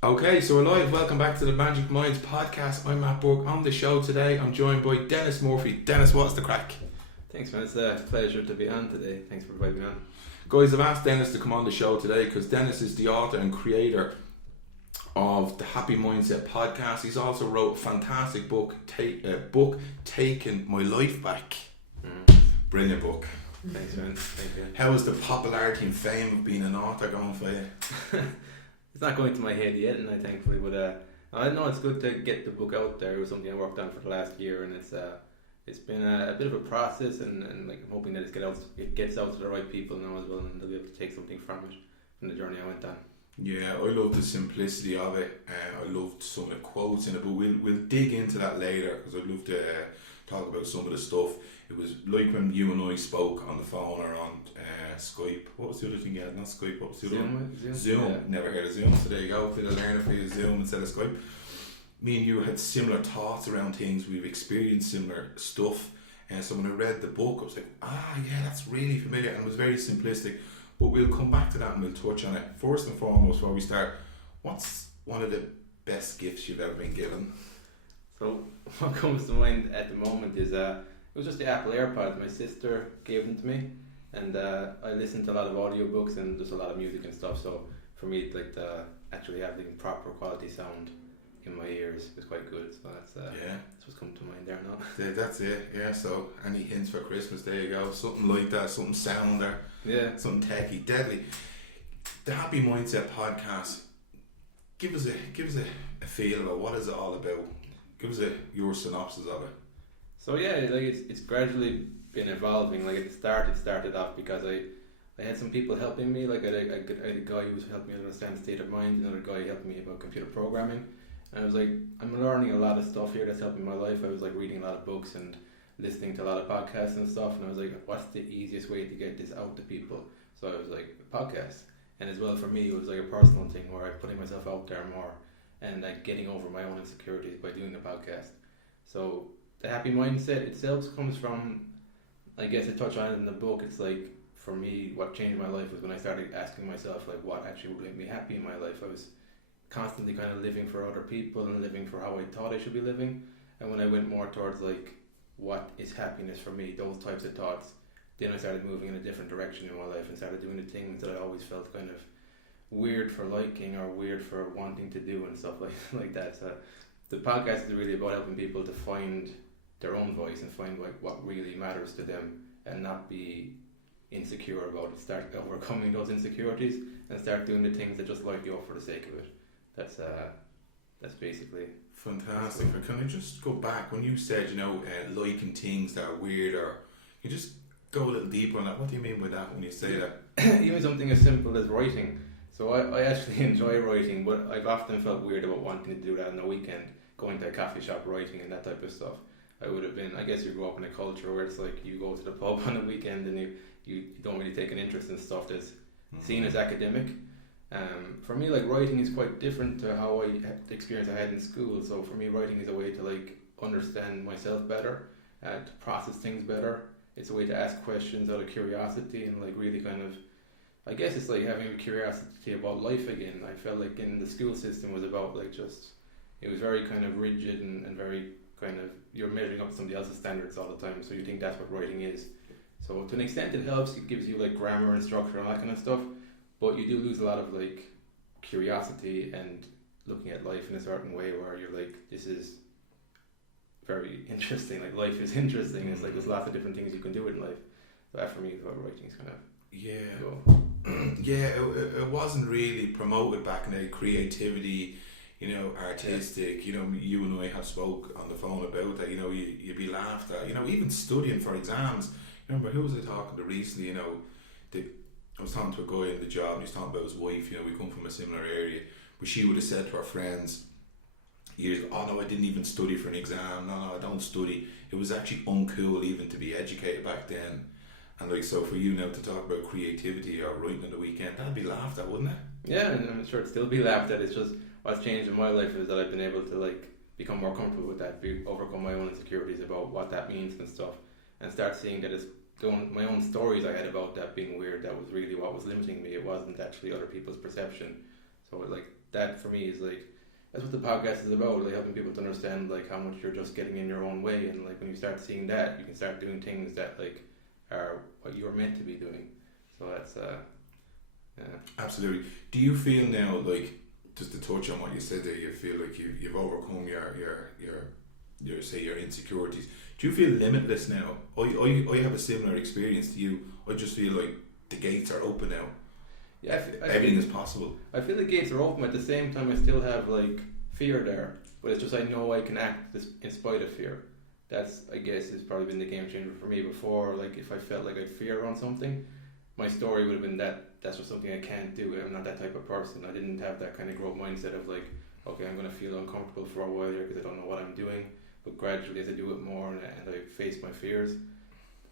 Okay, so we're live. Welcome back to the Magic Minds podcast. I'm Matt Burke. On the show today, I'm joined by Denis Murphy. Denis, what's the crack? Thanks, man. It's a pleasure to be on today. Thanks for inviting me on. Guys, I've asked Denis to come on the show today because Denis is the author and creator of the Happy Mindset podcast. He's also wrote a fantastic book, Taking My Life Back. Brilliant book. Thanks, man. Thank you. How is the popularity and fame of being an author going for you? It's not going to my head yet, and I thankfully, but I know it's good to get the book out there. It was something I worked on for the last year, and it's been a bit of a process, and like I'm hoping that it gets out to the right people now as well, and they'll be able to take something from it, from the journey I went on. Yeah, I love the simplicity of it, and I loved some of the quotes in it, but we'll dig into that later because I'd love to talk about some of the stuff. It was like when you and I spoke on the phone or on Skype. What was the other thing you had? Not Skype, what was the other one? Zoom. Yeah. Never heard of Zoom, so there you go. Bit of learning for you, Zoom instead of Skype. Me and you had similar thoughts around things. We've experienced similar stuff, and so when I read the book, I was like, yeah, that's really familiar, and it was very simplistic. But we'll come back to that and we'll touch on it. First and foremost, before we start, what's one of the best gifts you've ever been given? So what comes to mind at the moment is it was just the Apple AirPods. My sister gave them to me, and I listened to a lot of audiobooks and just a lot of music and stuff. So for me, like actually having proper quality sound in my ears is quite good. So that's what's come to mind there now. That's it. Yeah. So any hints for Christmas? There you go. Something like that. Something sound or something techie, deadly. The Happy Mindset podcast. Give us a feel about what is it all about. Give us your synopsis of it. So yeah, like it's gradually been evolving. Like at the start, it started off because I had some people helping me. Like I had a guy who was helping me understand state of mind. Another guy helping me about computer programming. And I was like, I'm learning a lot of stuff here that's helping my life. I was like reading a lot of books and listening to a lot of podcasts and stuff. And I was like, what's the easiest way to get this out to people? So I was like, podcast. And as well for me, it was like a personal thing where I'm putting myself out there more and like getting over my own insecurities by doing the podcast. So the Happy Mindset itself comes from, I guess I touch on it in the book. It's like, for me, what changed my life was when I started asking myself, like, what actually would make me happy in my life. I was constantly kind of living for other people and living for how I thought I should be living. And when I went more towards like, what is happiness for me, those types of thoughts, then I started moving in a different direction in my life and started doing the things that I always felt kind of weird for liking or weird for wanting to do and stuff like that. So the podcast is really about helping people to find their own voice and find like what really matters to them and not be insecure about it. Start overcoming those insecurities and start doing the things that just light you up for the sake of it. That's basically fantastic. But can I just go back when you said liking things that are weird, or you just go a little deeper on that? What do you mean by that when you say that? Even something as simple as writing. So I actually enjoy writing, but I've often felt weird about wanting to do that on the weekend, going to a coffee shop writing and that type of stuff. I guess you grew up in a culture where it's like you go to the pub on the weekend and you don't really take an interest in stuff that's seen as academic. For me, like writing is quite different to the experience I had in school. So for me, writing is a way to like understand myself better, to process things better. It's a way to ask questions out of curiosity and like really kind of, I guess it's like having a curiosity about life again. I felt like in the school system was about like it was very kind of rigid and very kind of, you're measuring up somebody else's standards all the time. So you think that's what writing is. So to an extent it helps, it gives you like grammar and structure and all that kind of stuff. But you do lose a lot of like curiosity and looking at life in a certain way where you're like, this is very interesting. Like life is interesting. It's like there's lots of different things you can do in life. So that for me is what writing is kind of. It wasn't really promoted back in the day, creativity, artistic. You and I have spoke on the phone about that. You'd be laughed at. Even studying for exams. Remember, who was I talking to recently? I was talking to a guy in the job and he was talking about his wife. We come from a similar area, but she would have said to her friends years ago, oh no, I didn't even study for an exam. No, I don't study. It was actually uncool even to be educated back then. And like, so for you now to talk about creativity or writing on the weekend, that'd be laughed at, wouldn't it? Yeah, and I'm sure it'd still be laughed at. It's just what's changed in my life is that I've been able to like become more comfortable with that, overcome my own insecurities about what that means and stuff, and start seeing that it's my own stories I had about that being weird. That was really what was limiting me. It wasn't actually other people's perception. So like that for me is like that's what the podcast is about, like helping people to understand like how much you're just getting in your own way, and like when you start seeing that, you can start doing things that like are what you were meant to be doing. So that's yeah. Absolutely. Do you feel now, like, just to touch on what you said there, you feel like you've overcome your say your insecurities? Do you feel limitless now? I have a similar experience to you. I just feel like the gates are open now. Yeah, everything is possible. I feel the gates are open. At the same time, I still have like fear there, but it's just I know I can act this in spite of fear. That's, I guess, has probably been the game changer for me. Before, like if I felt like I'd fear on something, my story would have been that's just something I can't do. I'm not that type of person. I didn't have that kind of growth mindset of like, okay, I'm going to feel uncomfortable for a while here because I don't know what I'm doing. But gradually, as I do it more and I face my fears,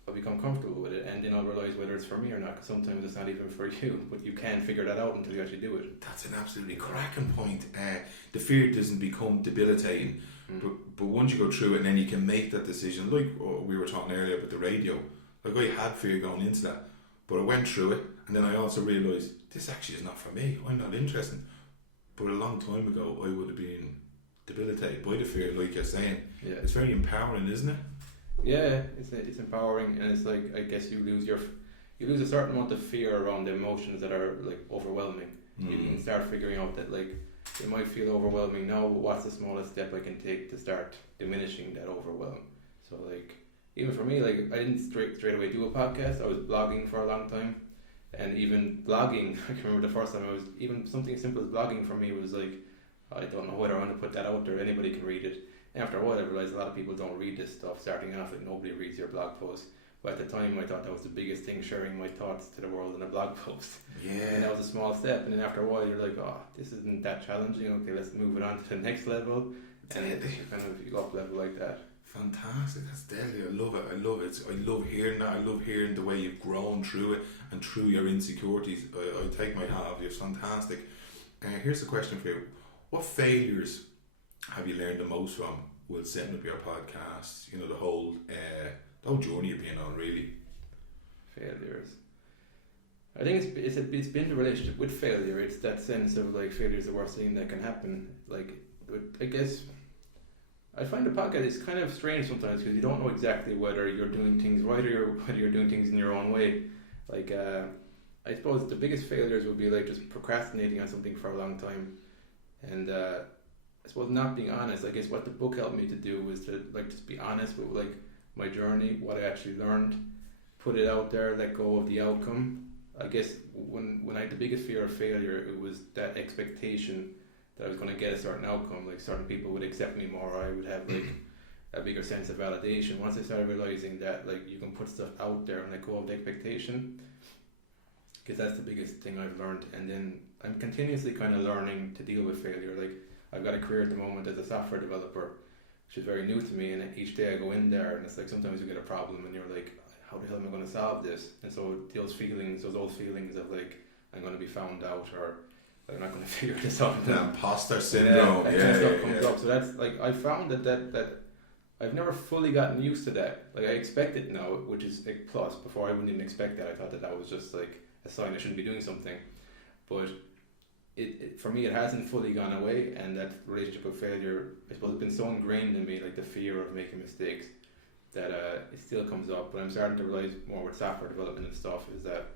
I'll become comfortable with it, and then I'll realise whether it's for me or not, because sometimes it's not even for you, but you can't figure that out until you actually do it. That's an absolutely cracking point. The fear doesn't become debilitating, but once you go through it and then you can make that decision, like we were talking earlier about the radio, like I had fear going into that, but I went through it, and then I also realised this actually is not for me, I'm not interested. But a long time ago I would have been debilitated by the fear, like you're saying. Yeah. It's very empowering, isn't it? Yeah, it's empowering, and it's like, I guess you lose a certain amount of fear around the emotions that are like overwhelming. You can start figuring out that like it might feel overwhelming now, but what's the smallest step I can take to start diminishing that overwhelm? So like even for me, like I didn't straight away do a podcast. I was blogging for a long time, and even blogging, I can remember the first time I was, even something as simple as blogging for me was like, I don't know whether I want to put that out there, anybody can read it. After a while I realised a lot of people don't read this stuff. Starting off, like nobody reads your blog post. But at the time I thought that was the biggest thing, sharing my thoughts to the world in a blog post. Yeah. And that was a small step, and then after a while you're like, oh, this isn't that challenging, okay, let's move it on to the next level. And you kind of you go up level like that. Fantastic, that's deadly. I love it. I love hearing that. I love hearing the way you've grown through it and through your insecurities. I take my hat off you. It's fantastic. Here's a question for you. What failures have you learned the most from while setting up your podcast? You know, the whole journey you've been on, really. Failures. I think it's been the relationship with failure. It's that sense of like failure is the worst thing that can happen. Like, I guess I find the podcast is kind of strange sometimes because you don't know exactly whether you're doing things right or whether you're doing things in your own way. Like, I suppose the biggest failures would be like just procrastinating on something for a long time, and I suppose not being honest. I guess what the book helped me to do was to like just be honest with like my journey, what I actually learned, put it out there, let go of the outcome. I guess when I had the biggest fear of failure, it was that expectation that I was going to get a certain outcome, like certain people would accept me more, or I would have like a bigger sense of validation. Once I started realizing that like you can put stuff out there and let go of the expectation, because that's the biggest thing I've learned. And then I'm continuously kind of learning to deal with failure. Like I've got a career at the moment as a software developer, which is very new to me, and each day I go in there and it's like sometimes you get a problem and you're like, how the hell am I going to solve this? And so those old feelings of like I'm going to be found out, or like, I'm not going to figure this out. The imposter syndrome. That kind of stuff comes up. So that's like I found that I've never fully gotten used to that. Like I expect it now, which is a plus. Before I wouldn't even expect that. I thought that was just like a sign I shouldn't be doing something. But it for me it hasn't fully gone away, and that relationship with failure, I suppose, it's been so ingrained in me, like the fear of making mistakes, that it still comes up. But I'm starting to realize more with software development and stuff is that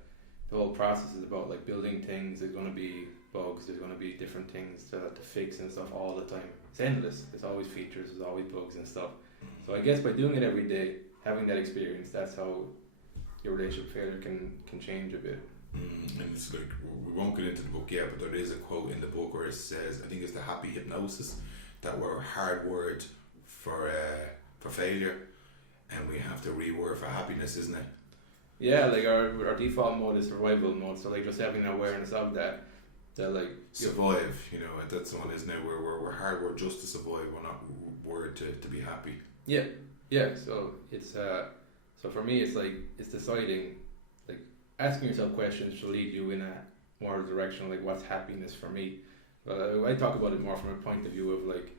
the whole process is about like building things. There's going to be bugs, there's going to be different things to fix and stuff all the time. It's endless. There's always features, there's always bugs and stuff. So I guess by doing it every day, having that experience, that's how your relationship with failure can change a bit. And it's like, we won't get into the book yet, but there is a quote in the book where it says, I think it's the happy hypnosis, that we're hardwired for failure, and we have to rewire for happiness, isn't it? Yeah, like our default mode is survival mode, so like just having an awareness of that like survive, you know, that's the one, isn't it? We're hardwired just to survive, we're not wired to be happy. Yeah. So it's so for me it's like it's deciding, like asking yourself questions to lead you in a more direction, like what's happiness for me. I talk about it more from a point of view of like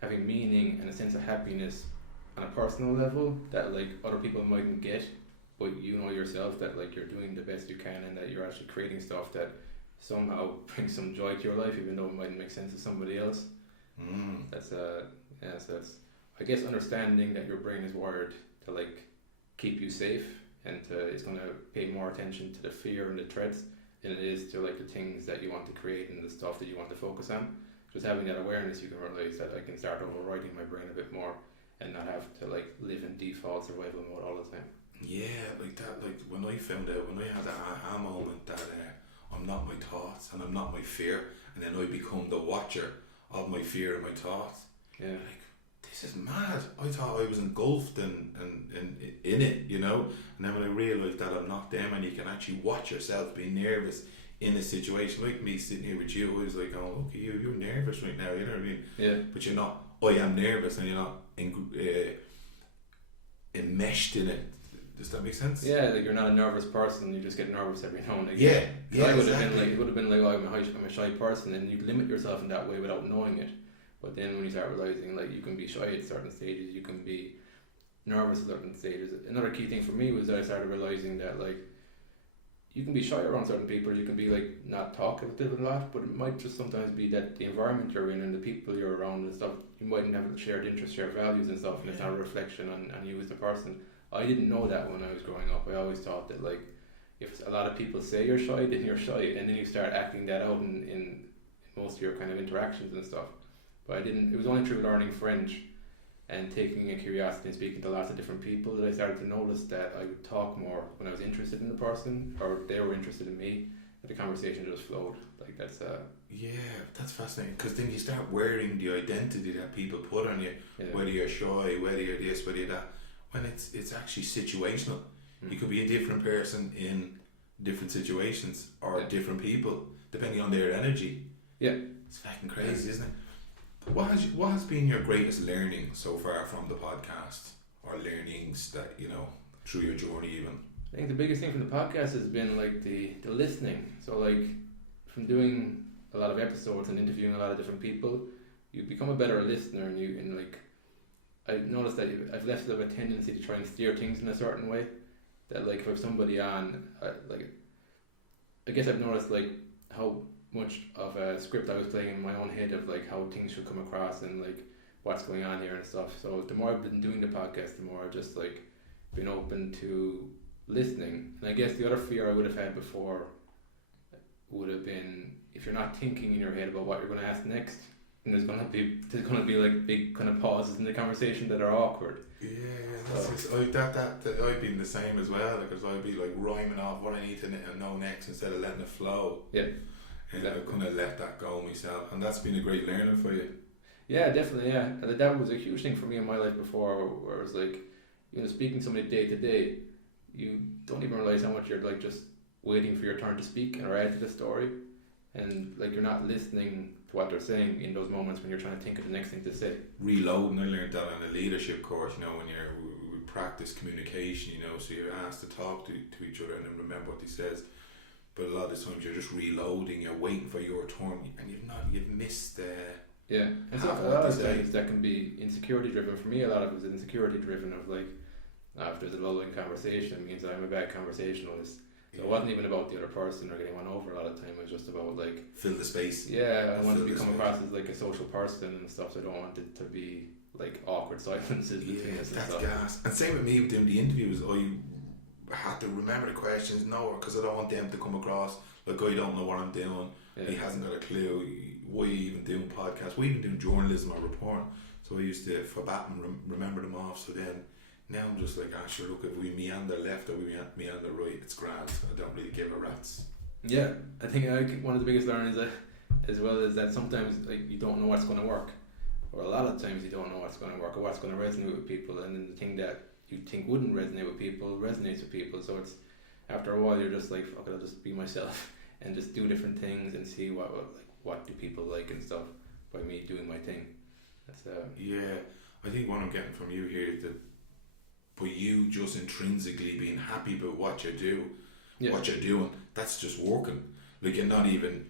having meaning and a sense of happiness on a personal level that like other people mightn't get, but you know yourself that like you're doing the best you can and that you're actually creating stuff that somehow bring some joy to your life, even though it mightn't make sense to somebody else. That's yeah. So it's, I guess, understanding that your brain is wired to like keep you safe, and it's going to pay more attention to the fear and the threats than it is to like the things that you want to create and the stuff that you want to focus on. Just having that awareness, you can realize that I can start overriding my brain a bit more and not have to like live in default survival mode all the time. Yeah, like that. Like when I found out, when I had that aha moment that I'm not my thoughts and I'm not my fear, and then I become the watcher of my fear and my thoughts. Yeah. Like, this is mad. I thought I was engulfed in it, you know. And then when I realised that I'm not them, and you can actually watch yourself be nervous in a situation like me sitting here with you, I was like, oh, look at you, you're nervous right now, you know what I mean? Yeah. But you're not. I am nervous, and you're not enmeshed in it. Does that make sense? Yeah, like you're not a nervous person. You just get nervous every now and again. Yeah, I would exactly. have been like, it would have been like, oh, I'm a shy person, and you limit yourself in that way without knowing it. But then when you start realizing like you can be shy at certain stages, you can be nervous at certain stages. Another key thing for me was that I started realizing that like you can be shy around certain people, you can be like not talkative a lot, but it might just sometimes be that the environment you're in and the people you're around and stuff, you mightn't have shared interests, shared values and stuff, and it's not a reflection on you as a person. I didn't know that when I was growing up. I always thought that like if a lot of people say you're shy, then you're shy, and then you start acting that out in most of your kind of interactions and stuff. But I didn't. It was only through learning French and taking a curiosity and speaking to lots of different people that I started to notice that I would talk more when I was interested in the person, or they were interested in me. That the conversation just flowed. Like that's Yeah, that's fascinating, because then you start wearing the identity that people put on you, whether you're shy, whether you're this, whether you're that. When it's actually situational. You could be a different person in different situations, or different people depending on their energy. Yeah, it's fucking crazy, isn't it? What has been your greatest learning so far from the podcast, or learnings that, you know, through your journey even? I think the biggest thing from the podcast has been like the listening. So like from doing a lot of episodes and interviewing a lot of different people, you become a better listener, and like I've noticed that I've less of a tendency to try and steer things in a certain way. That like if I have somebody on, like I guess I've noticed like how much of a script I was playing in my own head of like how things should come across and like what's going on here and stuff. So the more I've been doing the podcast, the more I've just like been open to listening. And I guess the other fear I would have had before would have been if you're not thinking in your head about what you're going to ask next, and there's gonna be like big kind of pauses in the conversation that are awkward. Yeah, I've been the same as well, because I'd be like rhyming off what I need to know next instead of letting it flow. Yeah, and exactly. I kind of let that go myself, and that's been a great learning for you. Yeah, definitely. Yeah, and that was a huge thing for me in my life before, where it was like, you know, speaking to somebody day to day, you don't even realize how much you're like just waiting for your turn to speak or add to the story, and like you're not listening to what they're saying in those moments when you're trying to think of the next thing to say. Reloading, I learned that on a leadership course, you know, when we practice communication, you know, so you're asked to talk to each other and then remember what he says, but a lot of times you're just reloading, you're waiting for your turn, and you've missed yeah, and so a lot of things that can be insecurity driven. For me, a lot of it was insecurity driven of like, if there's a lull in conversation, it means that I'm a bad conversationalist. So it wasn't even about the other person or getting one over. A lot of the time it was just about like fill the space. Yeah, I want to become across as like a social person and stuff, so I don't want it to be like awkward silences between us and stuff. Gas. And same with me with doing the interviews, I had to remember the questions, because I don't want them to come across like I don't know what I'm doing. He hasn't got a clue. Why are you even doing podcasts? Why are you even doing journalism or reporting? So I used to forbat and remember them off, so then now I'm just like, sure, look, if we meander left or we meander right, it's grand. I don't really give a rat's. Yeah, I think one of the biggest learnings as well is that sometimes like you don't know what's going to work, or a lot of times you don't know what's going to work or what's going to resonate with people, and then the thing that you think wouldn't resonate with people resonates with people. So it's after a while you're just like, fuck it, I'll just be myself and just do different things and see what do people like and stuff by me doing my thing. That's yeah, I think what I'm getting from you here is that by you just intrinsically being happy about what you do, what you're doing, that's just working. Like you're not even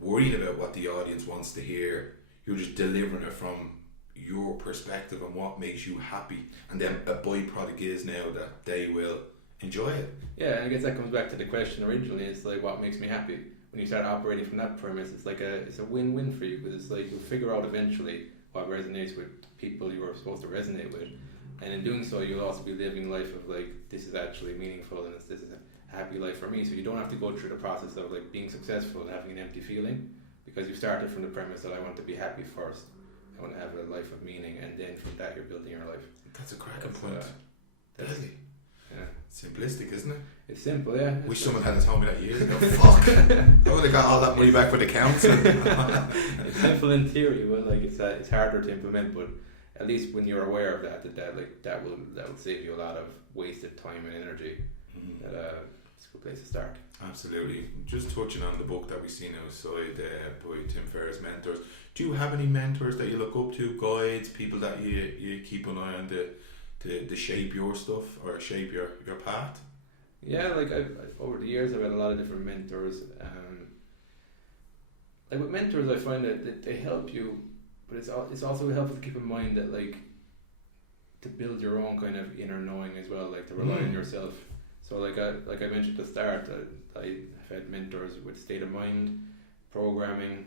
worried about what the audience wants to hear. You're just delivering it from your perspective and what makes you happy, and then a byproduct is now that they will enjoy it. Yeah, and I guess that comes back to the question originally. It's like, what makes me happy? when you start operating from that premise, it's a win-win for you, because it's like you'll figure out eventually what resonates with people you are supposed to resonate with, and in doing so you'll also be living life of like, this is actually meaningful and this is a happy life for me. So you don't have to go through the process of like being successful and having an empty feeling, because you started from the premise that I want to be happy first, I want to have a life of meaning, and then from that you're building your life. That's a cracking point. Deadly. Yeah. Simplistic, isn't it? It's simple, yeah. Wish someone had told me that years ago. Fuck! I would have got all that money back for the council. It's simple in theory, but like it's harder to implement. But at least when you're aware of that will save you a lot of wasted time and energy. It's a good place to start. Absolutely. Just touching on the book that we've seen outside by Tim Ferriss, Mentors. Do you have any mentors that you look up to, guides, people that you keep an eye on to shape your stuff or shape your path? Yeah, like I've over the years I've had a lot of different mentors. Like with mentors, I find that they help you, but it's also helpful to keep in mind that like to build your own kind of inner knowing as well, like to rely on yourself. So like I mentioned at the start, I've had mentors with state of mind, programming,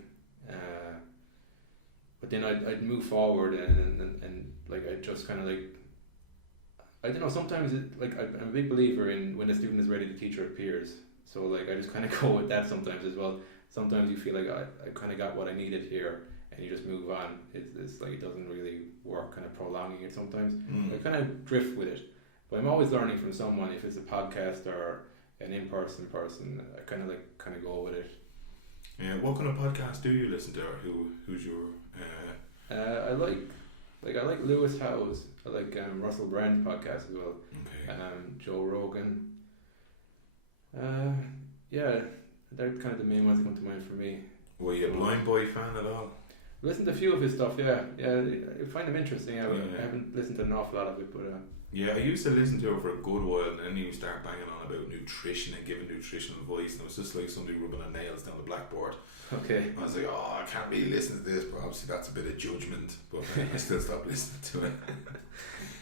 but then I'd move forward and like I just kind of like, I don't know, sometimes I'm a big believer in when the student is ready, the teacher appears. So like I just kind of go with that sometimes as well. Sometimes you feel like I kind of got what I needed here, and you just move on. It's like it doesn't really work, kind of prolonging it sometimes. I kind of drift with it, but I'm always learning from someone. If it's a podcast or an in-person person, I kind of go with it. Yeah. What kind of podcast do you listen to, or who's your? I like Lewis Howes. I like Russell Brand's podcast as well. Okay. Joe Rogan. Yeah, they're kind of the main ones that come to mind for me. Were you a Blind Boy fan at all? I listened to a few of his stuff. Yeah. I find him interesting. I haven't listened to an awful lot of it, but. Yeah, I used to listen to it for a good while, and then you start banging on about nutrition and giving nutritional advice, and it was just like somebody rubbing their nails down the blackboard. Okay. I was like, oh, I can't really listen to this, but obviously that's a bit of judgment, but I still stopped listening to it.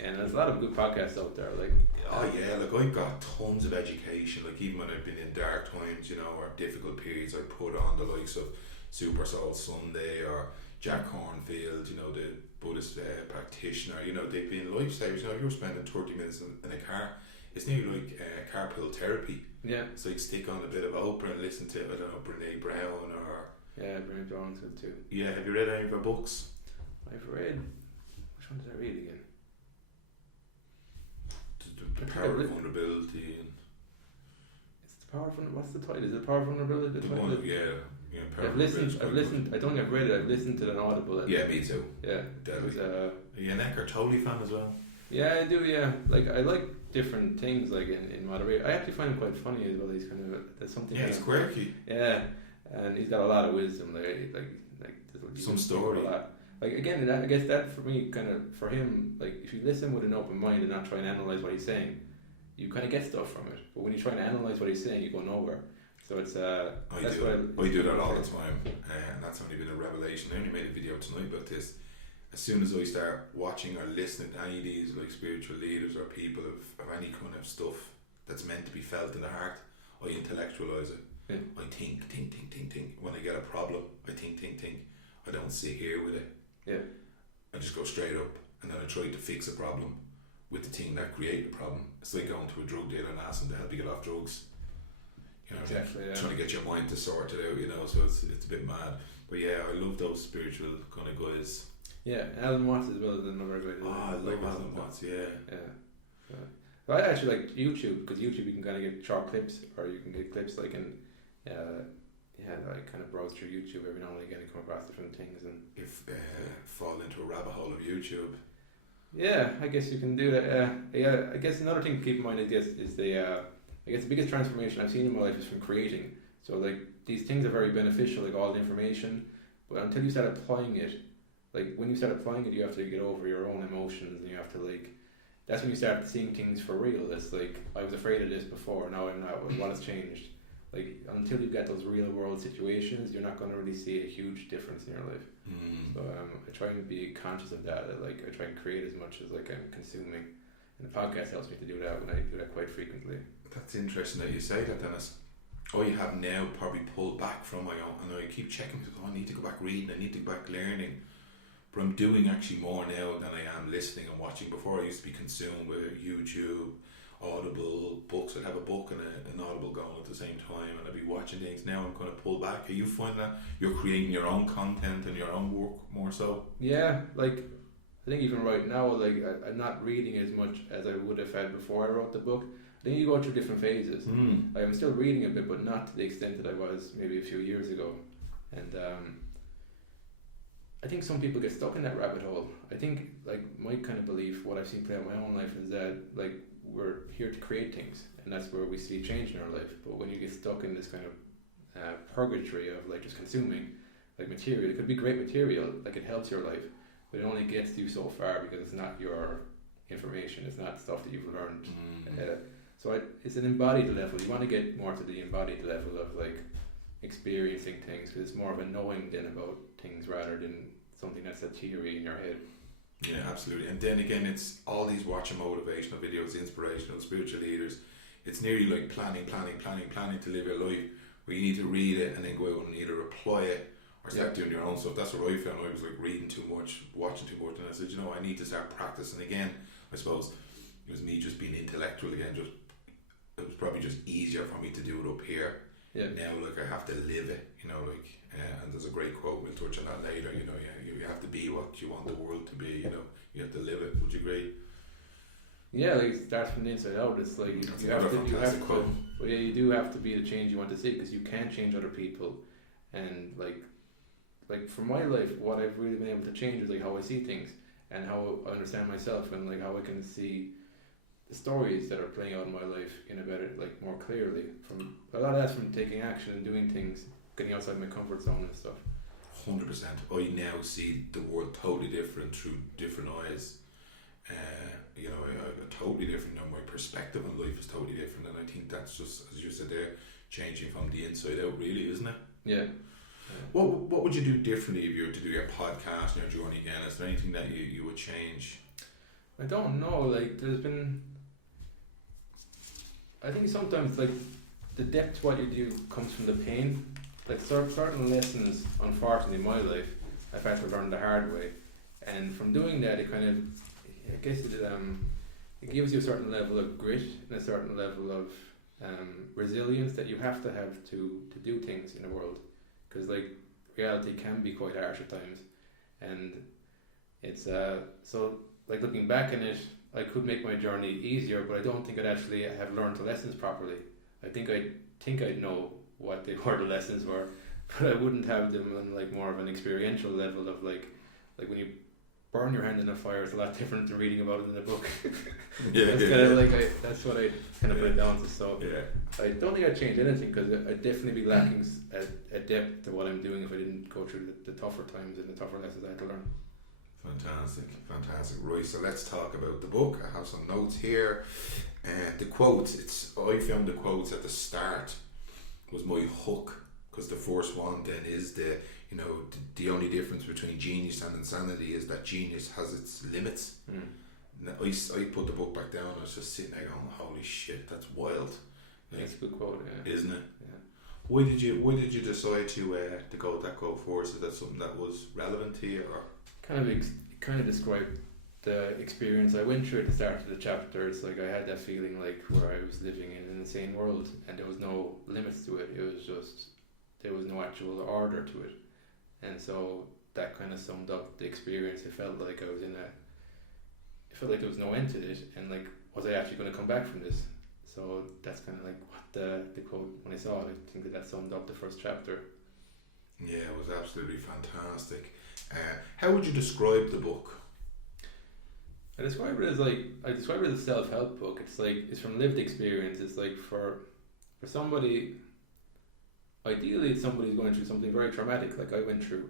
And there's a lot of good podcasts out there. Like, oh yeah, like I've got tons of education. Like even when I've been in dark times, or difficult periods, I put on the likes of Super Soul Sunday or Jack Hornfield, the Buddhist practitioner. They've been lifestyles. You're spending 30 minutes in a car. It's nearly like carpool therapy. Yeah. It's like stick on a bit of Oprah and listen to, I don't know, Brene Brown or... Yeah, Brene Brown's good too. Yeah, have you read any of her books? I've read... Which one did I read again? The Power of Vulnerability. And It's the Power of Vulnerability. What's the title? Is it the Power of Vulnerability? Power I've listened. I don't think I've read it. I've listened to it on Audible. Yeah, me too. Yeah. Deadly. Are you an Eckhart Tolle fan as well? Yeah, I do. Yeah, like I like different things. Like in moderation, I actually find him quite funny as well. He's kind of there's something. Yeah, he's quirky. Yeah, and he's got a lot of wisdom. Like some story. A lot. Like again, I guess that for me, kind of for him, like if you listen with an open mind and not try and analyze what he's saying, you kind of get stuff from it. But when you try and analyze what he's saying, you go nowhere. So it's I do that all the time, and that's only been a revelation. I only made a video tonight about this. As soon as I start watching or listening to any of these like spiritual leaders or people of any kind of stuff that's meant to be felt in the heart, I intellectualize it. Yeah. I think. When I get a problem, I think. I don't sit here with it. Yeah. I just go straight up, and then I try to fix a problem with the thing that created the problem. It's like going to a drug dealer and asking to help you get off drugs. Exactly, yeah. Trying to get your mind to sort it out, so it's a bit mad. But yeah, I love those spiritual kind of guys. Yeah, Alan Watts as well is another guy. I love Alan Watts, yeah. But I actually like YouTube, because YouTube you can kind of get short clips, or you can get clips like in, I kind of browse through YouTube every now and again and come across different things and fall into a rabbit hole of YouTube. Yeah, I guess you can do that. I guess another thing to keep in mind is the biggest transformation I've seen in my life is from creating. So like these things are very beneficial, like all the information, but until you start applying it, like when you start applying it, you have to get over your own emotions, and you have to that's when you start seeing things for real. It's like, I was afraid of this before, now I'm not. What has changed? Like until you get those real world situations, you're not going to really see a huge difference in your life. So I try and be conscious of that. I try and create as much as I'm consuming, and the podcast helps me to do that when I do that quite frequently. That's interesting that you say that, Dennis. I have now probably pulled back from my own, and I keep checking, oh, I need to go back reading, I need to go back learning. But I'm doing actually more now than I am listening and watching. Before I used to be consumed with YouTube, Audible, books. I'd have a book and an Audible going at the same time, and I'd be watching things. Now I'm kind of pulled back. Are you finding that you're creating your own content and your own work more so? Yeah, like I think even right now, like I'm not reading as much as I would have had before I wrote the book. I think you go through different phases. Like, I'm still reading a bit, but not to the extent that I was maybe a few years ago. And I think some people get stuck in that rabbit hole. I think, like, my kind of belief, what I've seen play out in my own life, is that, like, we're here to create things, and that's where we see change in our life. But when you get stuck in this kind of purgatory of, like, just consuming, like, material, it could be great material, like, it helps your life, but it only gets you so far because it's not your information, it's not stuff that you've learned. So it's an embodied level. You want to get more to the embodied level of, like, experiencing things, because it's more of a knowing then about things rather than something that's a theory in your head. Yeah, absolutely. And then again, it's all these watching motivational videos, inspirational, spiritual leaders. It's nearly like planning to live your life, where you need to read it and then go out and either apply it or start doing your own stuff. That's what I found. I was like reading too much, watching too much, and I said, you know, I need to start practicing again. I suppose it was me just being intellectual again. Just it was probably just easier for me to do it up here. Yeah. Now, like, I have to live it, you know, like, and there's a great quote, we'll touch on that later, you know, you have to be what you want the world to be, you know, you have to live it. Would you agree? Yeah, like, it starts from the inside out. It's like you have to, but yeah, you do have to be the change you want to see, because you can't change other people. And like for my life, what I've really been able to change is, like, how I see things and how I understand myself, and, like, how I can see the stories that are playing out in my life in a better, like, more clearly. From a lot of that's from taking action and doing things, getting outside my comfort zone and stuff. 100%. I now see the world totally different through different eyes. You know, I totally different. Now my perspective on life is totally different, and I think that's just, as you said there, changing from the inside out, really, isn't it? Yeah. What would you do differently if you were to do your podcast and your journey again? Is there anything that you would change? I don't know. Like, there's been, I think sometimes, like, the depth to what you do comes from the pain. Like, certain lessons, unfortunately, in my life, I've had to learn the hard way, and from doing that, it kind of, I guess it gives you a certain level of grit and a certain level of resilience that you have to do things in the world, because, like, reality can be quite harsh at times, and it's so, like, looking back on it, I could make my journey easier, but I don't think I'd actually have learned the lessons properly. I think I'd know what the lessons were, but I wouldn't have them on, like, more of an experiential level of, like when you burn your hand in a fire, it's a lot different than reading about it in a book. That's what I kind of put it down to. So I don't think I'd change anything, because I'd definitely be lacking a depth to what I'm doing if I didn't go through the tougher times and the tougher lessons I had to learn. Fantastic. Right, so let's talk about the book. I have some notes here. The quotes, I found the quotes at the start was my hook, because the first one then is the only difference between genius and insanity is that genius has its limits. I put the book back down, I was just sitting there going, holy shit, that's wild. Like, that's a good quote, yeah. Isn't it? Yeah. Why did you decide to go with that quote first? Is that something that was relevant to you, or kind of described the experience I went through at the start of the chapter? It's like I had that feeling, like, where I was living in an insane world and there was no limits to it. It was just, there was no actual order to it, and so that kind of summed up the experience. It felt like I was it felt like there was no end to it, and, like, was I actually going to come back from this? So that's kind of like what the quote, when I saw it, I think that summed up the first chapter. Yeah, it was absolutely fantastic. How would you describe the book? I describe it as a self-help book. It's like, it's from lived experience. It's like for somebody, ideally it's somebody who's going through something very traumatic like I went through,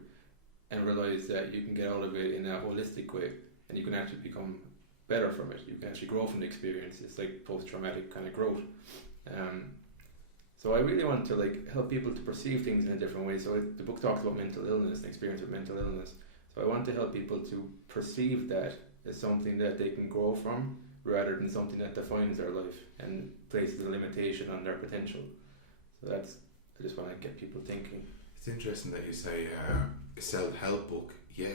and realize that you can get out of it in a holistic way, and you can actually become better from it. You can actually grow from the experience. It's like post-traumatic kind of growth. So I really want to, like, help people to perceive things in a different way. So the book talks about mental illness, the experience with mental illness. So I want to help people to perceive that as something that they can grow from, rather than something that defines their life and places a limitation on their potential. So I just want to get people thinking. It's interesting that you say a self-help book. Yeah,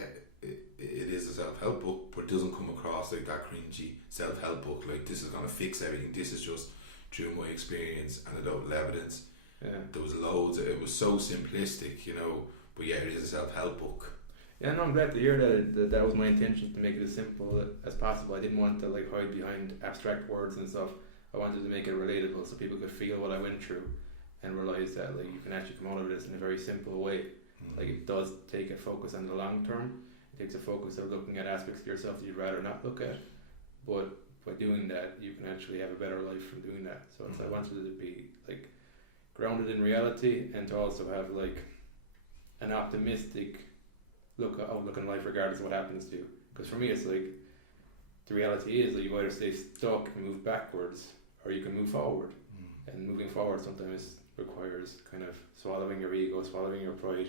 it is a self-help book, but it doesn't come across like that cringy self-help book. Like, this is going to fix everything. This is just through my experience and anecdotal evidence. Yeah. There was loads. It was so simplistic, you know. But yeah, it is a self-help book. Yeah, no, I'm glad to hear that was my intention, to make it as simple as possible. I didn't want to like hide behind abstract words and stuff. I wanted to make it relatable so people could feel what I went through and realize that like you can actually come out of this in a very simple way. Like, it does take a focus on the long term. It takes a focus of looking at aspects of yourself that you'd rather not look at. But by doing that, you can actually have a better life from doing that. So I wanted it to be like grounded in reality, and to also have like an optimistic outlook on life regardless of what happens to you. Because for me, it's like, the reality is that you either stay stuck and move backwards, or you can move forward. And moving forward sometimes requires kind of swallowing your ego, swallowing your pride,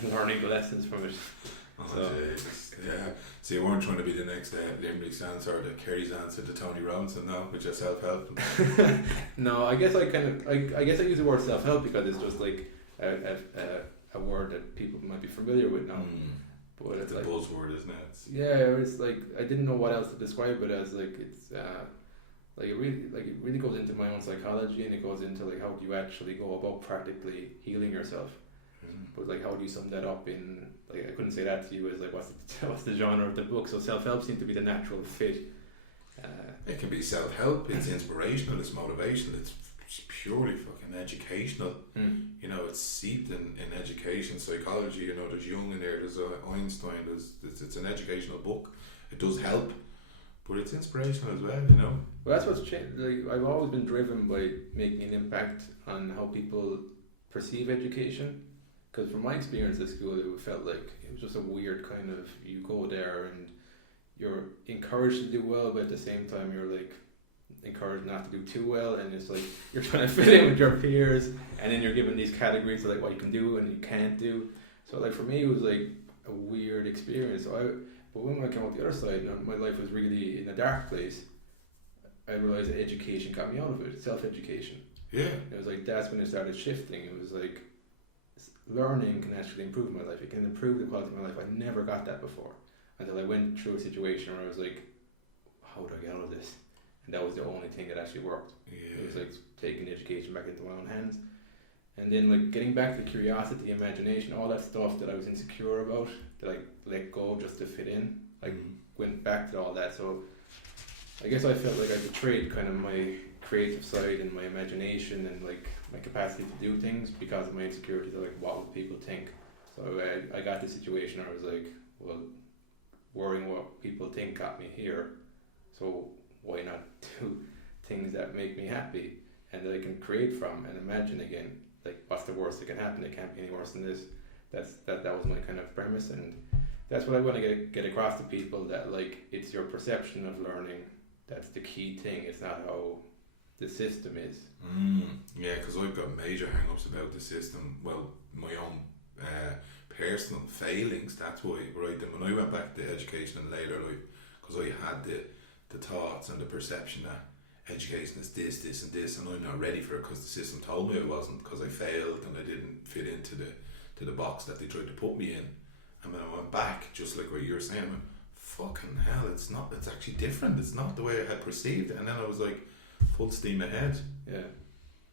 and learning the lessons from it. Yeah. So you weren't trying to be the next Limerick's answer, or the Kerry's answer to Tony Robinson now, with your self-help? No, I guess I guess I use the word self-help because it's just like a word that people might be familiar with now. But it's a like, buzzword, isn't it? It's like, I didn't know what else to describe it as. Like, it's it really goes into my own psychology, and it goes into like, how do you actually go about practically healing yourself. But like, how do you sum that up in, like, I couldn't say that to you as like, what's the genre of the book. So self-help seemed to be the natural fit. It can be self-help, it's inspirational, it's motivational, it's purely fucking educational. You know, it's seeped in education, psychology. You know, there's Jung in there, there's Einstein, it's an educational book. It does help, but it's inspirational as well, you know. Well, that's what's changed. Like, I've always been driven by making an impact on how people perceive education. Because from my experience at school, it felt like it was just a weird kind of, you go there and you're encouraged to do well, but at the same time you're like encouraged not to do too well, and it's like you're trying to fit in with your peers, and then you're given these categories of like what you can do and you can't do. So like, for me, it was like a weird experience. But when I came out the other side and my life was really in a dark place, I realized that education got me out of it, self-education. Yeah. It was like, that's when it started shifting. It was like, learning can actually improve my life. It can improve the quality of my life. I never got that before until I went through a situation where I was like, how do I get out of this? And that was the only thing that actually worked. It was like taking the education back into my own hands, and then like getting back to curiosity, imagination, all that stuff that I was insecure about, that I let go just to fit in. Like, went back to all that. So I guess I felt like I betrayed kind of my creative side and my imagination and like my capacity to do things because of my insecurities of like, what would people think. So I got this situation where I was like, well, worrying what people think got me here, so why not do things that make me happy and that I can create from and imagine again. Like, what's the worst that can happen? It can't be any worse than this. That was my kind of premise, and that's what I want to get across to people, that like, it's your perception of learning that's the key thing. It's not how the system is. Yeah, because I've got major hang-ups about the system. Well, my own personal failings, that's why. Right, then when I went back to education in later life, because I had the thoughts and the perception that education is this and this, and I'm not ready for it because the system told me I wasn't, because I failed and I didn't fit into the box that they tried to put me in. And when I went back, just like what you were saying, I went, fucking hell, it's actually different. It's not the way I had perceived it. And then I was like, full steam ahead. Yeah.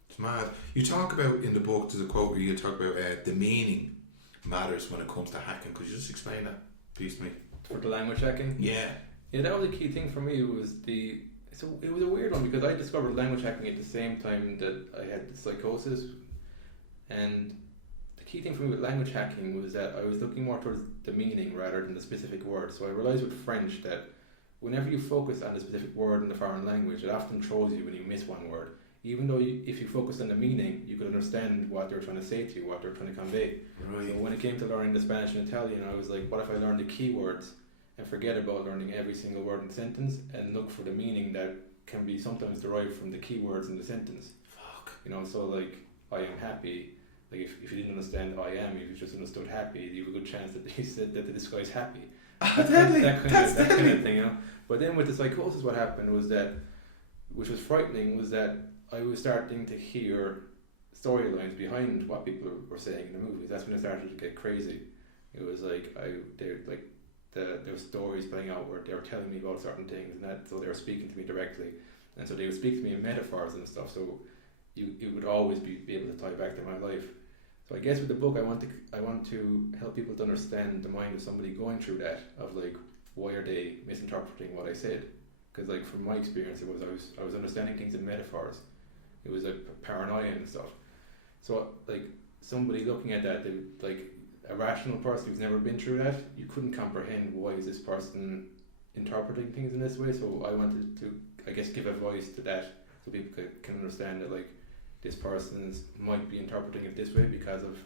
It's mad. You talk about, in the book, there's a quote where you talk about the meaning matters when it comes to hacking. Could you just explain that piece to me? For the language hacking? Yeah. Yeah, that was a key thing for me. It was a weird one, because I discovered language hacking at the same time that I had the psychosis. And the key thing for me with language hacking was that I was looking more towards the meaning rather than the specific word. So I realized with French that whenever you focus on the specific word in the foreign language, it often throws you when you miss one word. Even though if you focus on the meaning, you could understand what they're trying to say to you, what they're trying to convey. Right. So when it came to learning the Spanish and Italian, I was like, what if I learned the keywords and forget about learning every single word in the sentence and look for the meaning that can be sometimes derived from the keywords in the sentence. Fuck. You know, so like, I am happy. Like, if you didn't understand I am, if you just understood happy, you have a good chance that he said that this guy's happy. That's deadly. That kind of thing, you know. But then with the psychosis, what happened was that, which was frightening, was that I was starting to hear storylines behind what people were saying in the movies. That's when it started to get crazy. It was like there were stories playing out where they were telling me about certain things, and that so they were speaking to me directly, and so they would speak to me in metaphors and stuff. So you would always be able to tie back to my life. So I guess with the book, I want to help people to understand the mind of somebody going through that, of like, why are they misinterpreting what I said? Because like from my experience, it was I was understanding things in metaphors. It was like paranoia and stuff. So like somebody looking at that, they would, like a rational person who's never been through that, you couldn't comprehend why is this person interpreting things in this way. So I wanted to, I guess, give a voice to that so people can understand that like this person's might be interpreting it this way because of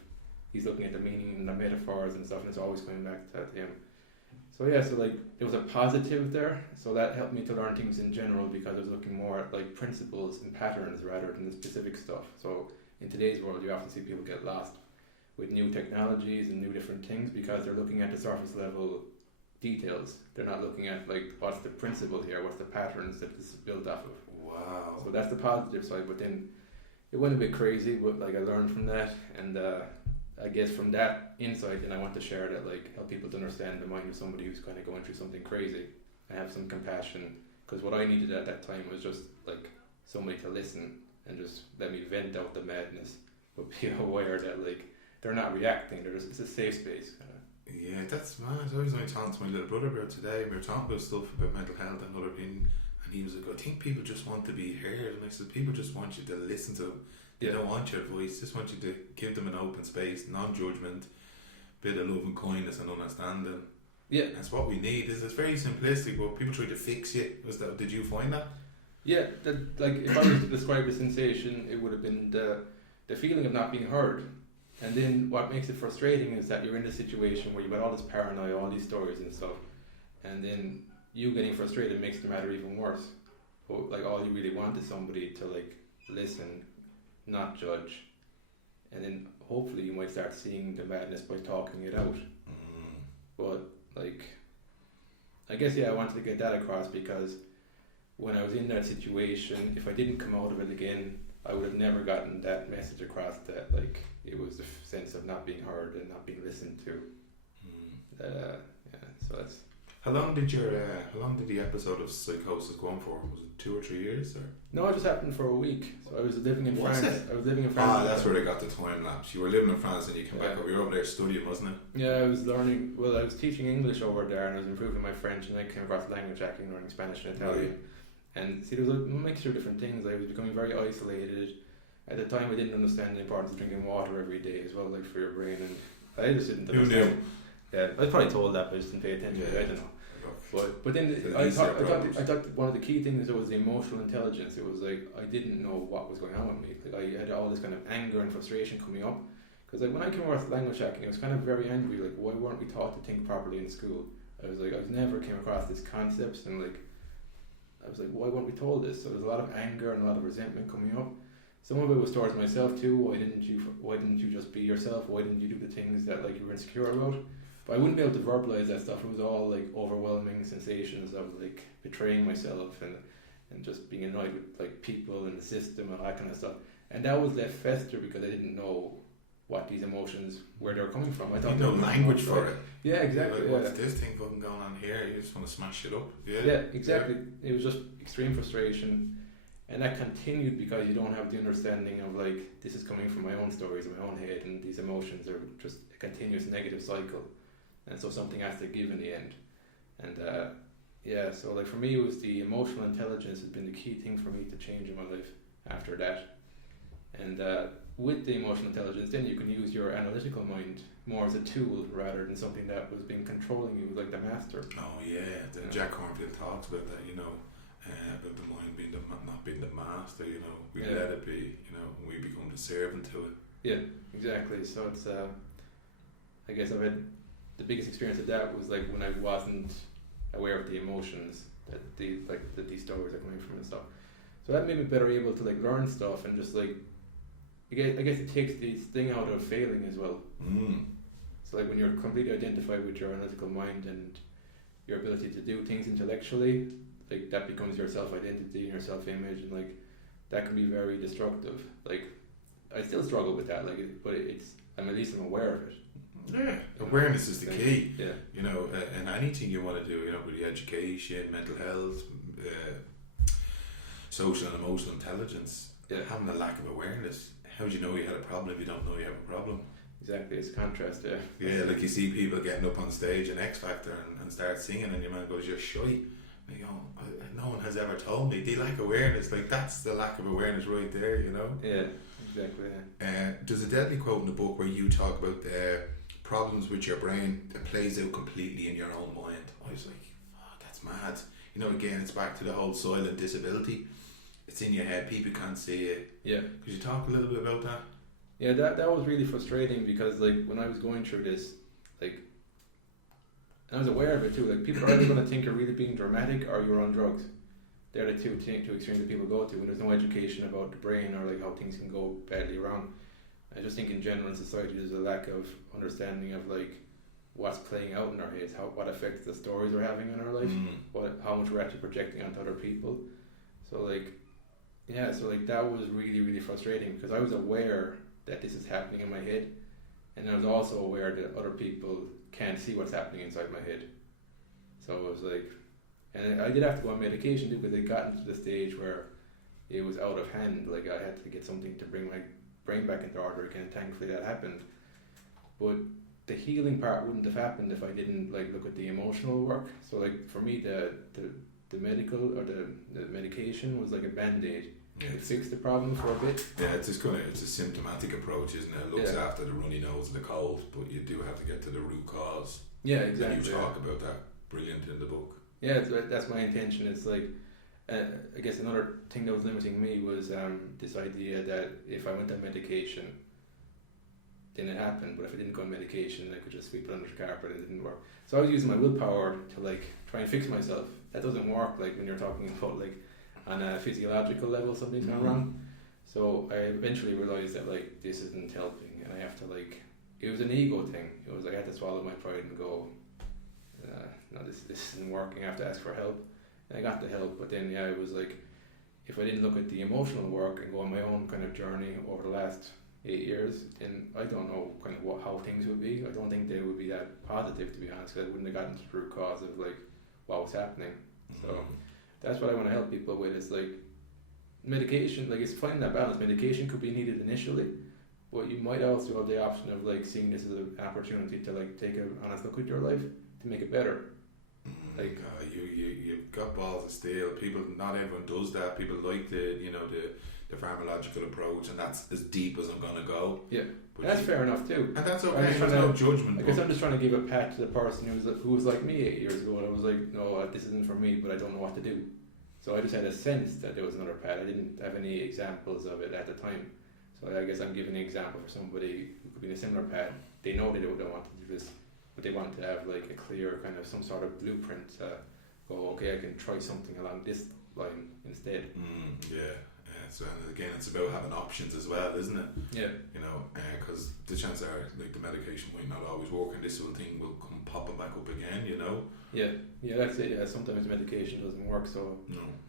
he's looking at the meaning and the metaphors and stuff, and it's always coming back to him. So yeah, so like there was a positive there, so that helped me to learn things in general because I was looking more at like principles and patterns rather than specific stuff. So in today's world, you often see people get lost with new technologies and new different things because they're looking at the surface level details. They're not looking at like what's the principle here, what's the patterns that this is built off of. Wow. So that's the positive side, but then it went a bit crazy, but like I learned from that, and I guess from that insight, then I want to share that, like help people to understand the mind of somebody who's kind of going through something crazy and have some compassion. Because what I needed at that time was just like somebody to listen and just let me vent out the madness, but be aware that like they're not reacting. They're just, it's a safe space. Yeah, that's mad. I was only talking to my little brother about today. We were talking about stuff about mental health and other things. And he was like, I think people just want to be heard. And I said, people just want you to listen to them. They don't want your voice, just want you to give them an open space, non-judgment, bit of love and kindness and understanding. Yeah. That's what we need. It's very simplistic, but people try to fix you. Did you find that? Yeah, that, like if I was to describe a sensation, it would have been the feeling of not being heard. And then what makes it frustrating is that you're in a situation where you've got all this paranoia, all these stories and stuff, and then you getting frustrated makes the matter even worse. But like all you really want is somebody to like listen, not judge, and then hopefully you might start seeing the madness by talking it out. But like I guess I wanted to get that across because when I was in that situation, if I didn't come out of it again, I would have never gotten that message across, that like it was the sense of not being heard and not being listened to. So that's. How long did the episode of psychosis go on for? Was it 2 or 3 years? Or? No, it just happened for a week. So I was living in France. I was living in France. Ah, that's where they got the time lapse. You were living in France and you came back over. You were over there studying, wasn't it? Yeah, I was learning. Well, I was teaching English over there, and I was improving my French, and I came across language hacking, learning Spanish and Italian. Right. And see, there was a mixture of different things. I was becoming very isolated. At the time, I didn't understand the importance of drinking water every day as well, like for your brain, and I just didn't understand. Who knew? Yeah, I was probably told that, but I just didn't pay attention. I don't know. But then I thought one of the key things was the emotional intelligence. It was like I didn't know what was going on with me. Like I had all this kind of anger and frustration coming up. Because like when I came across language hacking, I was kind of very angry. Like, why weren't we taught to think properly in school? I was never came across these concepts, and like I was like, why weren't we told this? So there's a lot of anger and a lot of resentment coming up. Some of it was towards myself too. Why didn't you just be yourself? Why didn't you do the things that like you were insecure about? But I wouldn't be able to verbalize that stuff. It was all like overwhelming sensations of like betraying myself and just being annoyed with like people and the system and all that kind of stuff. And that was left fester because I didn't know what these emotions, where they were coming from. I thought no language for it. Yeah, exactly. Like, what's this thing fucking going on here? You just want to smash it up. Yeah, exactly. Yeah. It was just extreme frustration, and that continued because you don't have the understanding of like this is coming from my own stories in my own head, and these emotions are just a continuous negative cycle. And so something has to give in the end. And so like for me, it was the emotional intelligence has been the key thing for me to change in my life after that. And with the emotional intelligence, then you can use your analytical mind more as a tool rather than something that was being controlling you, like the master. Oh yeah, Jack Cornfield talks about that, about the mind being not being the master, we let it be, we become the servant to it. Yeah, exactly. So it's, I guess I've had the biggest experience of that was like when I wasn't aware of the emotions that these stories are coming from and stuff. So that made me better able to like learn stuff and just like I guess it takes the sting out of failing as well. So like when you're completely identified with your analytical mind and your ability to do things intellectually, like that becomes your self-identity and your self-image, and like that can be very destructive. Like I still struggle with that, but I'm at least I'm aware of it. Yeah, awareness is the key. Yeah. You know, and anything you want to do, you know, with the education, mental health, social and emotional intelligence, having a lack of awareness. How do you know you had a problem if you don't know you have a problem? Exactly, it's contrast, yeah. Yeah, like you see people getting up on stage in X Factor and start singing, and your man goes, "You're shy." And you go, "No one has ever told me." They lack awareness. Like, that's the lack of awareness right there, you know? Yeah, exactly, yeah. There's a deadly quote in the book where you talk about the problems with your brain that plays out completely in your own mind. I was like, oh, that's mad. You know, again, it's back to the whole silent disability. It's in your head, people can't see it. Yeah. Could you talk a little bit about that? Yeah, that was really frustrating because, like, when I was going through this, like, and I was aware of it too, like, people are either going to think you're really being dramatic or you're on drugs. They're the two extremes that people go to when there's no education about the brain or, like, how things can go badly wrong. I just think in general in society there's a lack of understanding of, like, what's playing out in our heads, what affects the stories we're having in our life, how much we're actually projecting onto other people. So, like, yeah, so, like, that was really, really frustrating because I was aware that this is happening in my head, and I was also aware that other people can't see what's happening inside my head. So it was like, and I did have to go on medication too because it got into the stage where it was out of hand. Like, I had to get something to bring my brain back into order again. Thankfully that happened, but the healing part wouldn't have happened if I didn't, like, look at the emotional work. So, like, for me the medical or the medication was like a band-aid. It fixed the problem for a bit. Yeah, it's a symptomatic approach, isn't it? It looks after the runny nose and the cold, but you do have to get to the root cause. Yeah, exactly. And you talk about that brilliant in the book. Yeah, that's my intention. It's like, I guess another thing that was limiting me was this idea that if I went on medication, then it happened, but if I didn't go on medication, I could just sweep it under the carpet and it didn't work. So I was using my willpower to, like, try and fix myself. That doesn't work, like, when you're talking about, like, on a physiological level something's gone wrong. So I eventually realised that, like, this isn't helping and I have to, like, it was an ego thing. It was like I had to swallow my pride and go, no, this isn't working, I have to ask for help. And I got the help, but then it was like, if I didn't look at the emotional work and go on my own kind of journey over the last 8 years, then I don't know kind of how things would be. I don't think they would be that positive, to be honest, because I wouldn't have gotten to the root cause of, like, what was happening. So that's what I want to help people with, is, like, medication, like, it's finding that balance. Medication could be needed initially, but you might also have the option of, like, seeing this as an opportunity to, like, take an honest look at your life to make it better. Like, you've got balls of steel. People, not everyone does that. People like the pharmacological approach, and that's as deep as I'm gonna go. Yeah, but that's fair enough too. And that's okay. There's no judgment. I guess I'm just trying to give a pat to the person who was like me 8 years ago, and I was like, no, this isn't for me, but I don't know what to do. So I just had a sense that there was another pat. I didn't have any examples of it at the time. So I guess I'm giving an example for somebody who could be in a similar path. They know they don't want to do this, but they want to have, like, a clear kind of some sort of blueprint to go, okay, I can try something along this line instead. So, and again, it's about having options as well, isn't it? Yeah. You know, because the chances are, like, the medication might not always work, and this little thing will come popping back up again, you know? Yeah, that's it. Yeah, sometimes medication doesn't work, so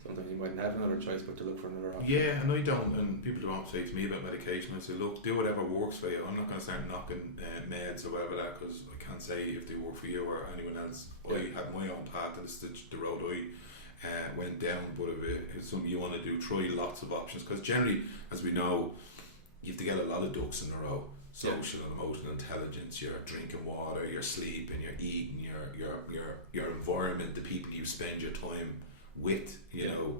sometimes you mightn't have another choice but to look for another option. Yeah, and I don't, and people don't say to me about medication, I say, look, do whatever works for you. I'm not going to start knocking meds or whatever that, because I can't say if they work for you or anyone else. I had my own path, and it's the road I went down, but if it's something you want to do, try lots of options, because generally, as we know, you have to get a lot of ducks in a row. Social and emotional intelligence, your drinking water, your sleeping, your eating, your environment, the people you spend your time with, you know,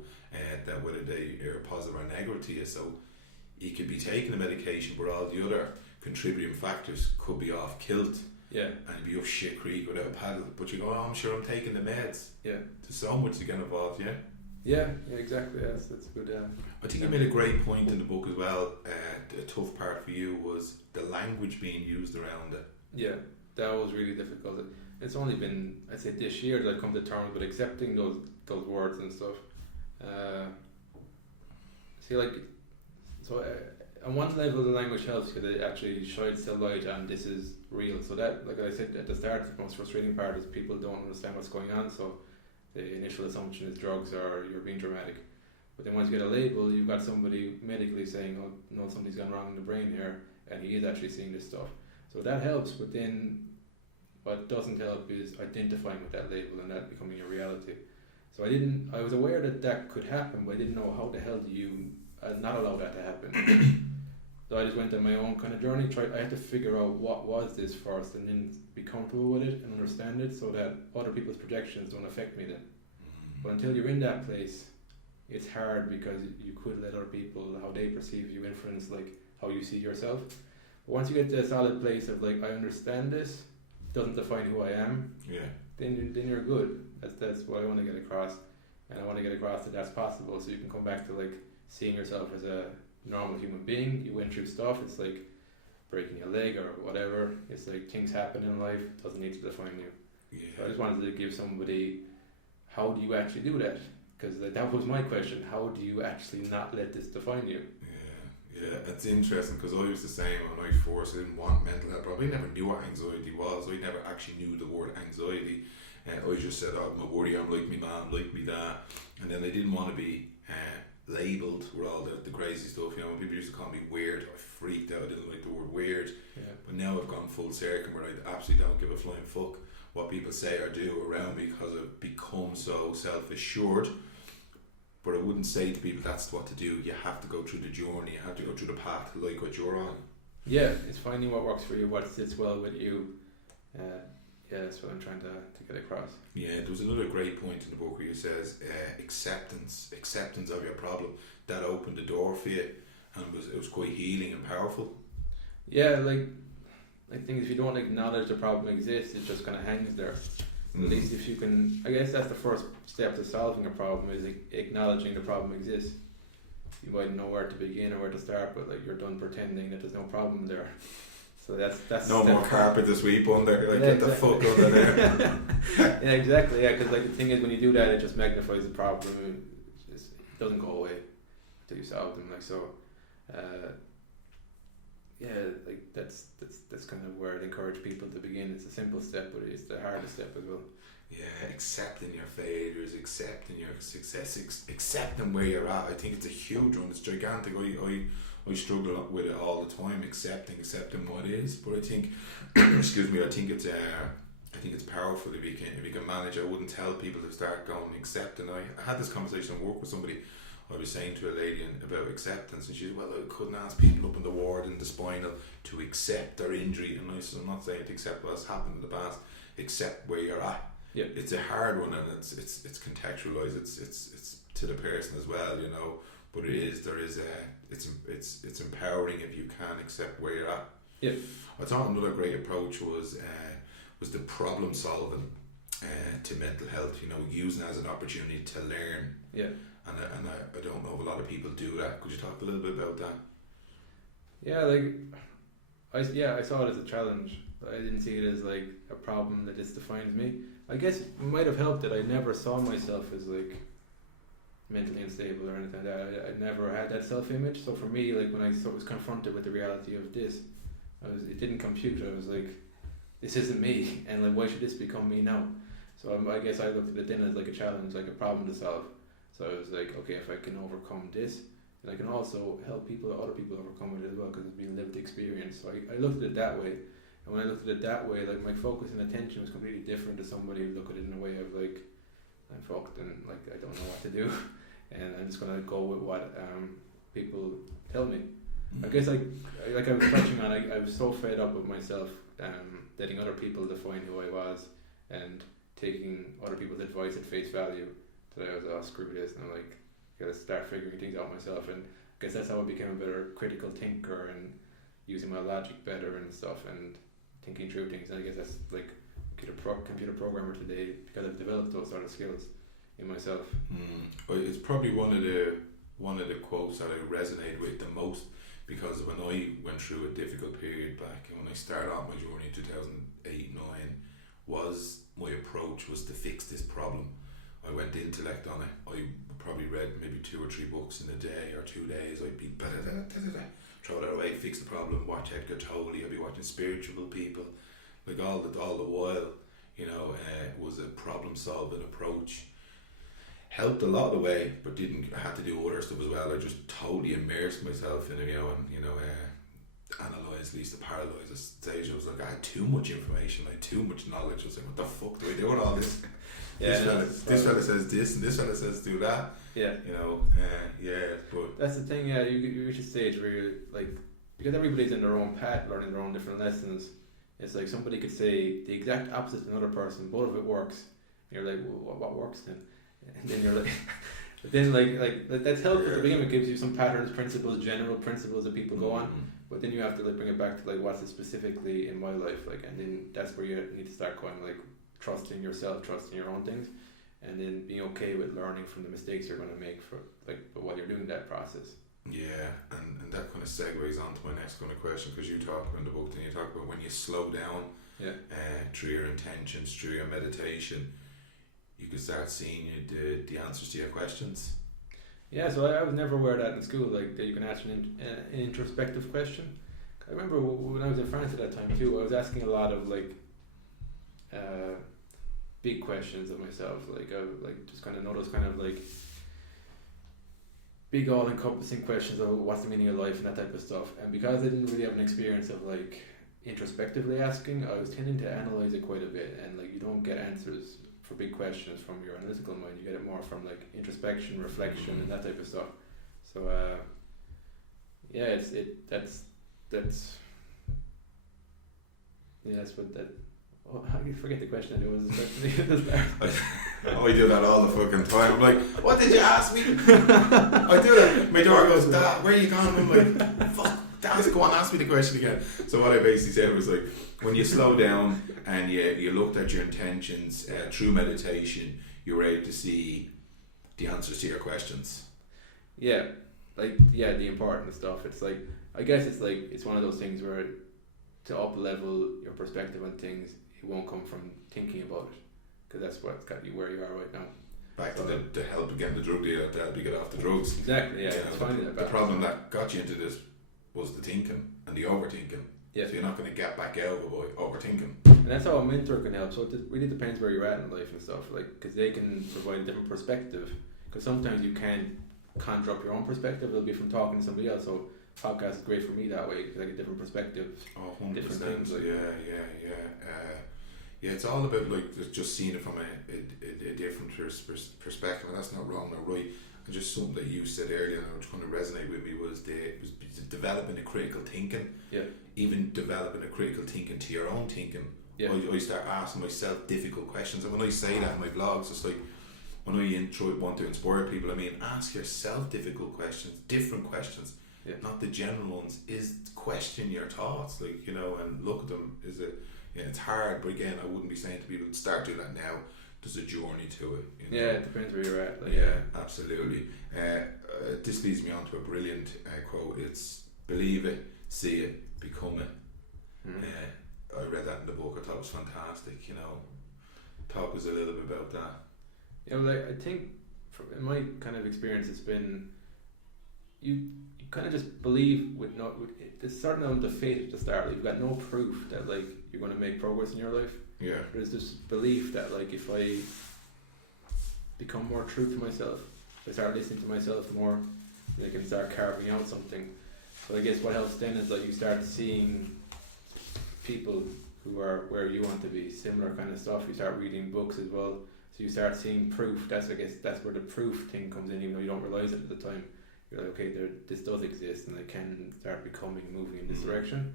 that whether they are positive or negative to you. So you could be taking the medication, but all the other contributing factors could be off kilt. Yeah. And you'd be up shit creek without a paddle. But you go, oh, I'm sure I'm taking the meds. Yeah. There's so much to get involved, Yeah, exactly. Yes, that's good. I think you made a great point in the book as well. The tough part for you was the language being used around it. Yeah, that was really difficult. It's only been, I'd say, this year that I've come to terms with accepting those words and stuff. On one level, the language helps you that it actually shines the light on this is real. So that, like I said at the start, the most frustrating part is people don't understand what's going on. So the initial assumption is drugs or you're being dramatic. But then once you get a label, you've got somebody medically saying, oh no, something's gone wrong in the brain here, and he is actually seeing this stuff. So that helps, but then what doesn't help is identifying with that label and that becoming your reality. So I was aware that could happen, but I didn't know how the hell do you not allow that to happen. So I just went on my own kind of journey. I had to figure out what was this first, and then be comfortable with it and understand it, so that other people's projections don't affect me then. But until you're in that place, it's hard, because you could let other people, how they perceive you, influence like how you see yourself. But once you get to a solid place of like, I understand this, it doesn't define who I am. Yeah. Then you're good. That's what I want to get across, and I want to get across that that's possible. So you can come back to like seeing yourself as a normal human being. You went through stuff. It's like breaking a leg or whatever. It's like things happen in life. It doesn't need to define you. Yeah. So I just wanted to give somebody, how do you actually do that? Because that was my question. How do you actually not let this define you? Yeah, it's interesting, because I was the same when I first didn't want mental health problems. I never knew what anxiety was. I never actually knew the word anxiety. I just said, oh, I'm a worry, I'm like me mum, like me dad. And then I didn't want to be labelled with all the crazy stuff. You know, when people used to call me weird, I freaked out. I didn't like the word weird. Yeah. But now I've gone full circle where I absolutely don't give a flying fuck what people say or do around me, because I've become so self-assured. But I wouldn't say to people that's what to do. You have to go through the journey. You have to go through the path like what you're on. Yeah, it's finding what works for you, what sits well with you. Yeah, that's what I'm trying to get across. Yeah, there was another great point in the book where it says acceptance of your problem. That opened the door for you, and it was quite healing and powerful. Yeah, like I think if you don't acknowledge the problem exists, it just kind of hangs there. At least if you can, I guess that's the first step to solving a problem, is acknowledging the problem exists. You mightn't know where to begin or where to start, but like you're done pretending that there's no problem there. So that's no more carpet to sweep under. Like, yeah, get exactly. The fuck under there. Yeah, exactly. Yeah, because like the thing is, when you do that, it just magnifies the problem. It doesn't go away until you solve them. Like so. Yeah, like that's kind of where I'd encourage people to begin. It's a simple step, but it's the hardest step as well. Yeah, accepting your failures, accepting your success, accepting where you're at. I think it's a huge one. It's gigantic. I struggle with it all the time. Accepting what is. But I think, excuse me, I think it's powerful if you can manage. I wouldn't tell people to start going accepting. I had this conversation at work with somebody. I was saying to a lady about acceptance, and she said, well, I couldn't ask people up in the ward and the spinal to accept their injury. And I said, I'm not saying to accept what's happened in the past, accept where you're at. Yeah. It's a hard one, and it's contextualised. It's to the person as well, you know. But it's empowering if you can accept where you're at. Yeah. I thought another great approach was the problem solving to mental health. You know, using it as an opportunity to learn. Yeah. And I don't know if a lot of people do that. Could you talk a little bit about that? Yeah, like I saw it as a challenge. I didn't see it as like a problem that just defines me. I guess it might have helped that I never saw myself as like mentally unstable or anything like that. I never had that self-image. So for me, like when I was confronted with the reality of this, it didn't compute. I was like, this isn't me, and like why should this become me now? So I guess I looked at it then as like a challenge, like a problem to solve. So I was like, okay, if I can overcome this, then I can also help other people overcome it as well, because it's been lived experience. So I looked at it that way. And when I looked at it that way, like my focus and attention was completely different to somebody who looked at it in a way of like, I'm fucked and like I don't know what to do, and I'm just gonna go with what people tell me. I guess like I was touching on, I was so fed up with myself letting other people define who I was and taking other people's advice at face value, that I was, oh, screw this, and I'm like, gotta start figuring things out myself. And I guess that's how I became a better critical thinker and using my logic better and stuff and thinking through things. And I guess that's like computer programmer today, because I've developed those sort of skills in myself. It's probably one of the quotes that I resonate with the most, because when I went through a difficult period back, and when I started out my journey in 2008-9, my approach was to fix this problem. I went intellect on it. I probably read maybe 2 or 3 books in a day or 2 days. I'd be throw that away, fix the problem, watch Edgar Tolle, I'd be watching spiritual people, like all the while, you know, it was a problem solving approach. helped a lot of the way, but I had to do other stuff as well. I just totally immersed myself in it, and analyse, at least the paralysis stage. I was like, I had too much information, I had too much knowledge. I was like, what the fuck do I do with all this? This fella says this, and this fella says do that. Yeah. But that's the thing. Yeah, you reach a stage where you're like, because everybody's in their own path, learning their own different lessons. It's like somebody could say the exact opposite to another person, both of it works. And you're like, well, what works then? And then you're like, but then like that's helpful to begin with. It gives you some patterns, principles, general principles that people go on. But then you have to like bring it back to like what's it specifically in my life, like, and then that's where you need to start going like trusting yourself, trusting your own things, and then being okay with learning from the mistakes you're going to make for like while you're doing that process. Yeah, and that kind of segues on to my next kind of question, because you talk about in the book, then you talk about when you slow down, through your intentions, through your meditation, you can start seeing the answers to your questions. Yeah, so I was never aware that in school, like that you can ask an introspective question. I remember when I was in France at that time too, I was asking a lot of like big questions of myself, like just kind of know those kind of like big all-encompassing questions of what's the meaning of life and that type of stuff. And because I didn't really have an experience of like introspectively asking, I was tending to analyze it quite a bit, and like you don't get answers for big questions from your analytical mind, you get it more from like introspection, reflection, and that type of stuff. So that's what that. Oh, how do you forget the question? It was I do that all the fucking time. I'm like, what did you ask me? I do that. My daughter goes, Dad, where are you going? I'm like, fuck, Dad, go on, ask me the question again. So what I basically said was like, when you slow down and you looked at your intentions through meditation, you were able to see the answers to your questions. Yeah, the important stuff. It's like, I guess it's one of those things where to up level your perspective on things, it won't come from thinking about it, because that's what's got you where you are right now. Back to the help again, the drug dealer to help you get off the drugs. Exactly, yeah. It's finding that the problem that got you into this was the thinking and the overthinking. Yeah. So you're not going to get back out of it by overthinking. And that's how a mentor can help. So it really depends where you're at in life and stuff, like, because they can provide a different perspective. Because sometimes you can't conjure up your own perspective. It'll be from talking to somebody else. So podcast is great for me that way, because I get different perspectives. Oh, 100%. Different things. Like, yeah, it's all about like just seeing it from a different perspective, and that's not wrong or right. And just something that you said earlier, and which kind of resonate with me, was developing a critical thinking. Yeah. Even developing a critical thinking to your own thinking. Yeah. I start asking myself difficult questions, and when I say that in my vlogs, it's like when I want to inspire people, I mean, ask yourself difficult questions, different questions, not the general ones. Question your thoughts, like, and look at them. It's hard, but again, I wouldn't be saying to people start doing that now. There's a journey to it. Yeah, it depends where you're at. Absolutely. This leads me on to a brilliant quote. It's believe it, see it, become it. I read that in the book. I thought it was fantastic. Talk us a little bit about that. Yeah, well, I think in my kind of experience, it's been you kind of just believe there's a certain amount of faith at the start. Like, you've got no proof that like you're going to make progress in your life. Yeah. There's this belief that like if I become more true to myself, if I start listening to myself more, I can start carving out something. So I guess what helps then is like you start seeing people who are where you want to be, similar kind of stuff. You start reading books as well, so you start seeing proof. That's where the proof thing comes in, even though you don't realise it at the time. You're like, okay, this does exist, and I can start moving in this direction.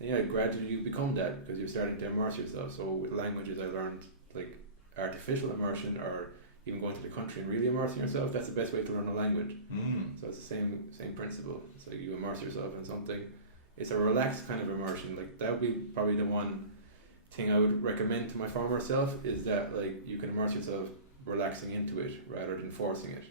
And gradually you become that, because you're starting to immerse yourself. So with languages, I learned like artificial immersion, or even going to the country and really immersing yourself. That's the best way to learn a language. So it's the same principle. It's like you immerse yourself in something. It's a relaxed kind of immersion. Like, that would be probably the one thing I would recommend to my former self, is that like you can immerse yourself relaxing into it rather than forcing it.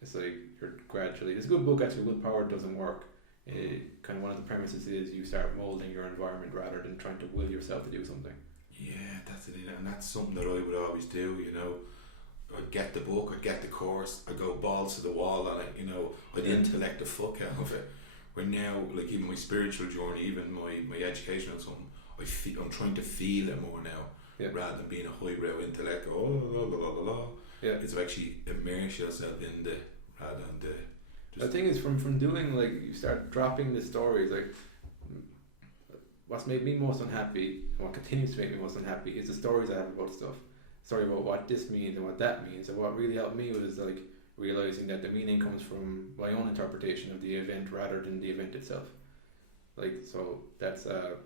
It's like you're gradually. There's a good book actually, Willpower Doesn't Work. Kind of one of the premises is you start molding your environment rather than trying to will yourself to do something. Yeah, that's it, and that's something that I would always do. I'd get the book, I'd get the course, I'd go balls to the wall on it. I'd intellect the fuck out of it. Where now, like, even my spiritual journey, even my education or something, I'm trying to feel it more now, rather than being a highbrow intellect. Yeah. It's to actually immerse yourself in the rather than the. The thing is, from doing, like, you start dropping the stories, like, what's made me most unhappy, and what continues to make me most unhappy, is the stories I have about stuff. Story about what this means and what that means. And what really helped me was, like, realizing that the meaning comes from my own interpretation of the event rather than the event itself. Like, so that's a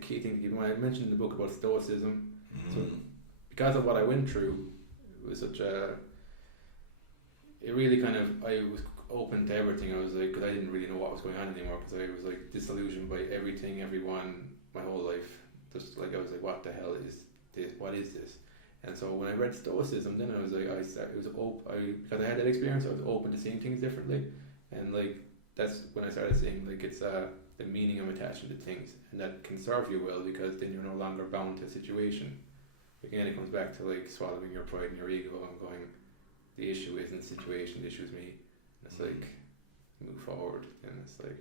key thing to keep in mind. I mentioned in the book about stoicism. So because of what I went through, it was such a, it really kind of, I was open to everything. I was like, because I didn't really know what was going on anymore, because I was like disillusioned by everything, everyone, my whole life. Just like, I was like, what the hell is this? What is this? And so when I read Stoicism, then I was like, because I had that experience, I was open to seeing things differently. And like, that's when I started saying, like, it's the meaning of attaching to things, and that can serve you well, because then you're no longer bound to a situation. Again, it comes back to like swallowing your pride and your ego and going, the issue isn't the situation, the issue is me. And it's like, move forward, and it's like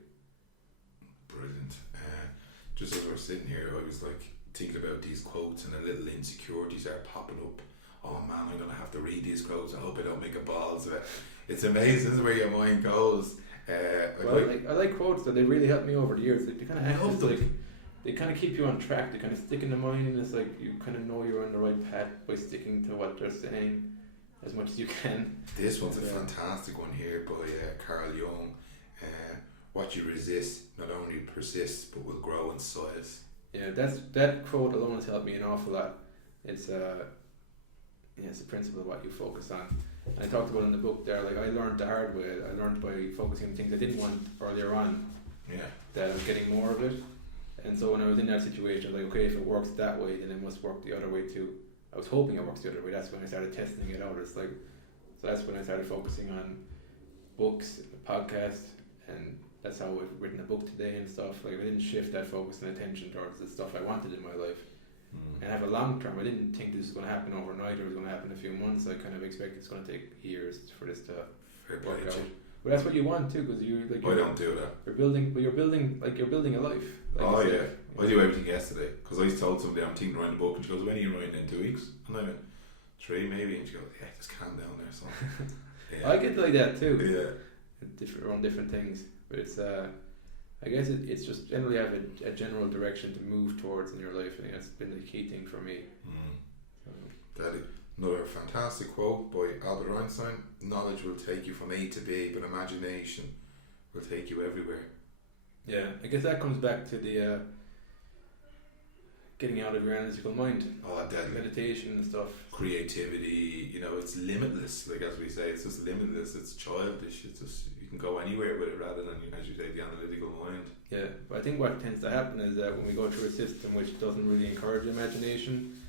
brilliant. Just as we're sitting here, I was like thinking about these quotes, and the little insecurities are popping up. Oh man, I'm gonna have to read these quotes. I hope I don't make a balls of it. It's amazing where your mind goes. I like quotes that they really helped me over the years. Like, they kind of act as like, they kind of keep you on track. They kind of stick in the mind, and it's like you kind of know you're on the right path by sticking to what they're saying as much as you can. This one's a fantastic one here by Carl Jung. What you resist not only persists but will grow in size. Yeah, that quote alone has helped me an awful lot. It's it's the principle of what you focus on. And I talked about in the book there, like, I learned the hard way. I learned by focusing on things I didn't want earlier on. Yeah. That I was getting more of it. And so when I was in that situation, I was like, okay, if it works that way, then it must work the other way too. I was hoping it works the other way. That's when I started testing it out. It's like, so that's when I started focusing on books, podcasts, and that's how I've written a book today and stuff. Like, I didn't shift that focus and attention towards the stuff I wanted in my life. And have a long term. I didn't think this was going to happen overnight, or it was going to happen in a few months. I kind of expect it's going to take years for this to work out. But that's what you want too, because you like. I don't do that. You're building a life. Like, oh yeah, I do everything yesterday, because I told somebody I'm thinking around the book, and she goes, "When are you writing in 2 weeks?" And I went, 3 maybe, and she goes, "Yeah, just calm down there." So yeah. I get like that too. Yeah, around different things, but it's I guess it's just generally have a general direction to move towards in your life. I think that's been the key thing for me. Another fantastic quote by Albert Einstein: "Knowledge will take you from A to B, but imagination will take you everywhere." Yeah, I guess that comes back to the getting out of your analytical mind. Oh, deadly. Meditation and stuff. Creativity, it's limitless. Like, as we say, it's just limitless. It's childish. It's just, you can go anywhere with it, rather than, as you say, the analytical mind. Yeah, but I think what tends to happen is that when we go through a system which doesn't really encourage imagination,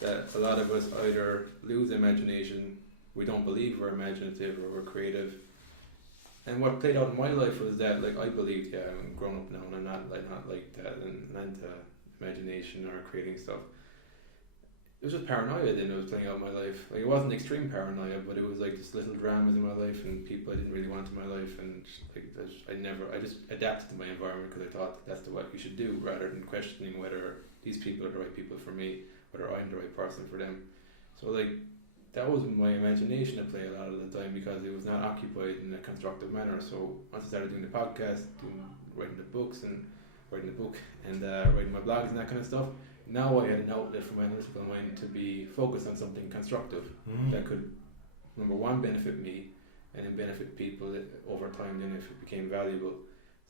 that a lot of us either lose imagination, we don't believe we're imaginative or we're creative. And what played out in my life was that, like, I believed, yeah, I'm grown up now and I'm not like that, and into imagination or creating stuff. It was just paranoia then that was playing out in my life. Like, it wasn't extreme paranoia, but it was like just little dramas in my life and people I didn't really want in my life, and like, I just adapted to my environment because I thought that's what you should do, rather than questioning whether these people are the right people for me, whether I'm the right person for them. So like, that was my imagination at play a lot of the time, because it was not occupied in a constructive manner. So once I started doing the podcast, writing the book and writing my blogs and that kind of stuff, now I had an outlet for my analytical mind to be focused on something constructive that could, number one, benefit me, and then benefit people over time then if it became valuable.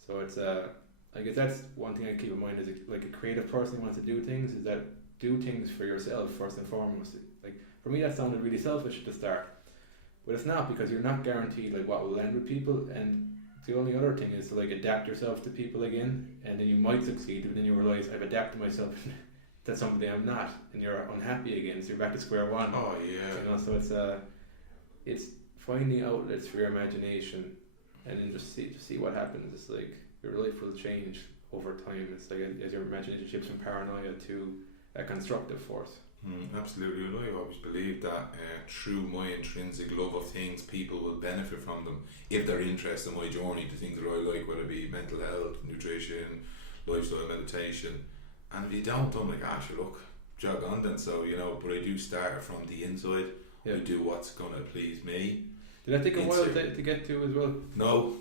So it's I guess that's one thing I keep in mind as a creative person who wants to do things, is that do things for yourself first and foremost. Like, for me that sounded really selfish at the start, but it's not, because you're not guaranteed like what will land with people, and the only other thing is to like adapt yourself to people again, and then you might succeed, but then you realise I've adapted myself to somebody I'm not, and you're unhappy again, so you're back to square one. Oh yeah. So it's finding outlets for your imagination, and then just see what happens. It's like your life will change over time. It's like as your imagination shifts from paranoia to a constructive force. Absolutely, and I've always believed that through my intrinsic love of things, people will benefit from them if they're interested in my journey, the things that I like, whether it be mental health, nutrition, lifestyle, meditation. And if you don't, I'm like, sure, look, jog on then. So, but I do start from the inside. Yeah. I do what's going to please me. Did that take a while to get to as well? No,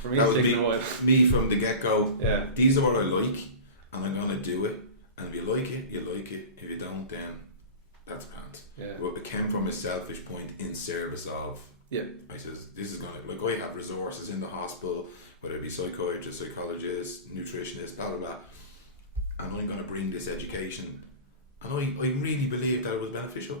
for me that it's was taken a while. me from the get-go. Yeah. These are what I like, and I'm going to do it. And if you like it, you like it. If you don't, then that's grand. Yeah. But it came from a selfish point in service of. Yeah. I says, this is going to, like, I have resources in the hospital, whether it be psychiatrist, psychologist, nutritionist, blah blah blah, and I'm going to bring this education, and I really believe that it was beneficial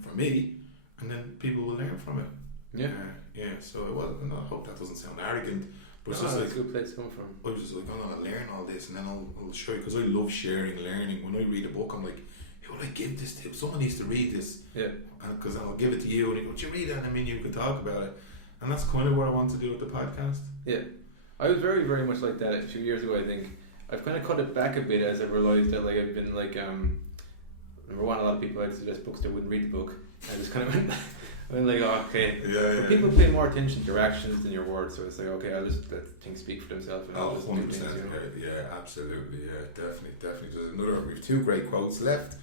for me, and then people will learn from it. Yeah. Yeah. So it was, and I hope that doesn't sound arrogant, but it's No, just that's like, a good place to come from. I was just like, I'm going to learn all this, and then I'll show you, because I love sharing, learning. When I read a book, I'm like, who will I give this to? Someone needs to read this. Yeah. Because I'll give it to you, and you go, would you read it? And I mean, you can talk about it. And that's kind of what I want to do with the podcast. Yeah. I was very, very much like that a few years ago, I think. I've kind of cut it back a bit as I realised that, like, I've been like, number one, a lot of people I'd suggest books that wouldn't read the book. I just kind of went like, oh, okay. Yeah. But people pay more attention to your actions than your words, so it's like, okay, I'll just let things speak for themselves. And I'll just 100%. do things, you know? Yeah, absolutely. Yeah, definitely. There's we've 2 great quotes left.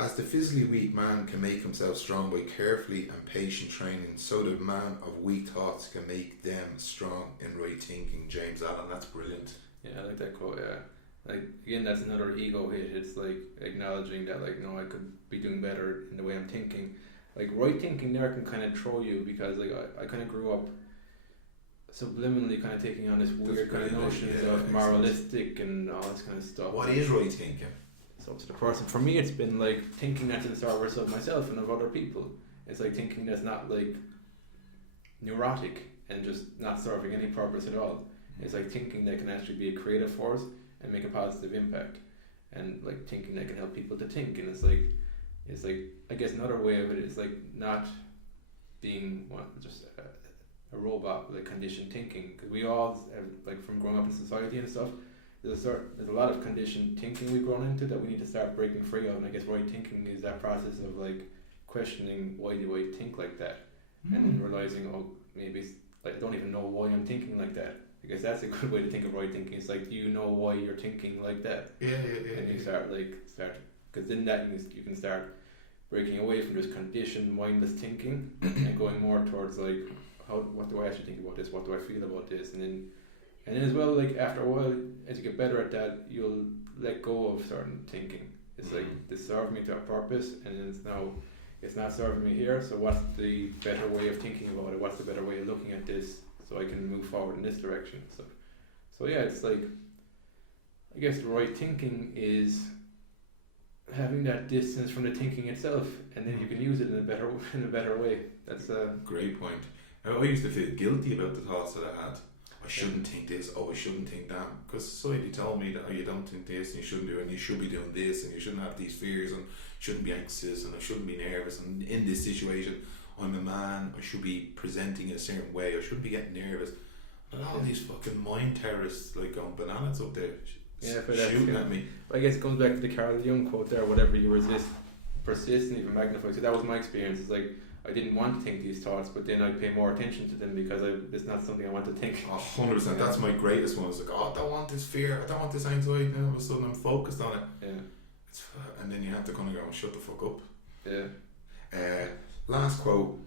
As the physically weak man can make himself strong by carefully and patient training, so the man of weak thoughts can make them strong in right thinking. James Allen, that's brilliant. Yeah, I like that quote, yeah. Like, again, that's another ego hit. It's like acknowledging that, like, no, I could be doing better in the way I'm thinking. Like, right thinking there can kind of throw you, because, like, I kind of grew up subliminally kind of taking on this weird kind of notions of moralistic and all this kind of stuff. What is right thinking? Up to the person. For me, it's been like thinking that's in service of myself and of other people. It's like thinking that's not like neurotic and just not serving any purpose at all. It's like thinking that can actually be a creative force and make a positive impact, and like thinking that can help people to think. And it's like I guess another way of it is like not being just a robot with like conditioned thinking, because we all have, like, from growing up in society and stuff, there's a lot of conditioned thinking we've grown into that we need to start breaking free of. And I guess right thinking is that process of like questioning, why do I think like that, and then realizing, oh, maybe it's, like, I don't even know why I'm thinking like that. I guess that's a good way to think of right thinking. It's like, do you know why you're thinking like that? Yeah. And you start because in that you can start breaking away from just conditioned mindless thinking and going more towards like, what do I actually think about this? What do I feel about this? And then as well, like, after a while, as you get better at that, you'll let go of certain thinking. It's like, this served me to a purpose, and it's not serving me here, so what's the better way of thinking about it? What's the better way of looking at this, so I can move forward in this direction? So yeah, it's like, I guess the right thinking is having that distance from the thinking itself, and then you can use it in a better way. That's a great point. I used to feel guilty about the thoughts that I had. I shouldn't think this, I shouldn't think that, because society told me that, oh, you don't think this, and you shouldn't do it, and you should be doing this, and you shouldn't have these fears, and shouldn't be anxious, and I shouldn't be nervous, and in this situation, I'm a man, I should be presenting in a certain way, I shouldn't be getting nervous. And all these fucking mind terrorists, like, going bananas up there, shooting at me. I guess it comes back to the Carl Jung quote there, whatever you resist, persist and even magnify. So that was my experience. It's like, I didn't want to think these thoughts, but then I pay more attention to them because it's not something I want to think. 100%. That's my greatest one. It's like, oh, I don't want this fear, I don't want this anxiety, and all of a sudden I'm focused on it. Yeah. And then you have to kind of go, shut the fuck up. Yeah. Last quote: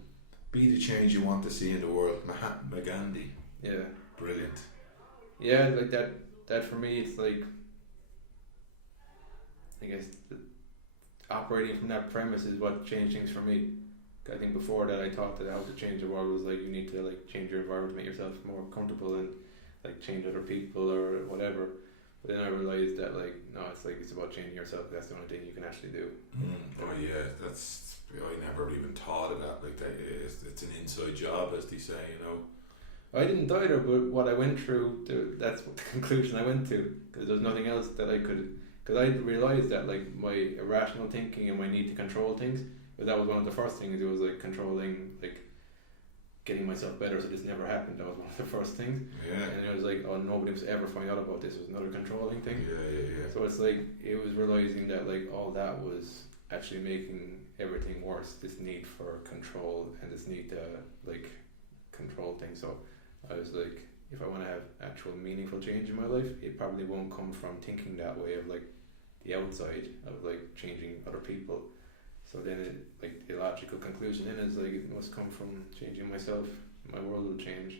be the change you want to see in the world. Mahatma Gandhi. Yeah. Brilliant. Yeah, like that for me, it's like, I guess operating from that premise is what changed things for me. I think before that I thought that how to change the world was like, you need to like change your environment to make yourself more comfortable and like change other people or whatever. But then I realized that like, no, it's about changing yourself. That's the only thing you can actually do. Oh yeah, I never even thought of that. Like that, it's an inside job, as they say, you know. I didn't either, but what I went through, that's what the conclusion I went to, because there's nothing else that I could, because I realized that like my irrational thinking and my need to control things, but that was one of the first things. It was like controlling, like getting myself better so this never happened. That was one of the first things. Yeah. And it was like, oh, nobody was ever find out about this. It was another controlling thing. Yeah. So it's like, it was realizing that like all that was actually making everything worse. This need for control and this need to like control things. So I was like, if I want to have actual meaningful change in my life, it probably won't come from thinking that way of like the outside of like changing other people. So then the logical conclusion then is like, it must come from changing myself. My world will change.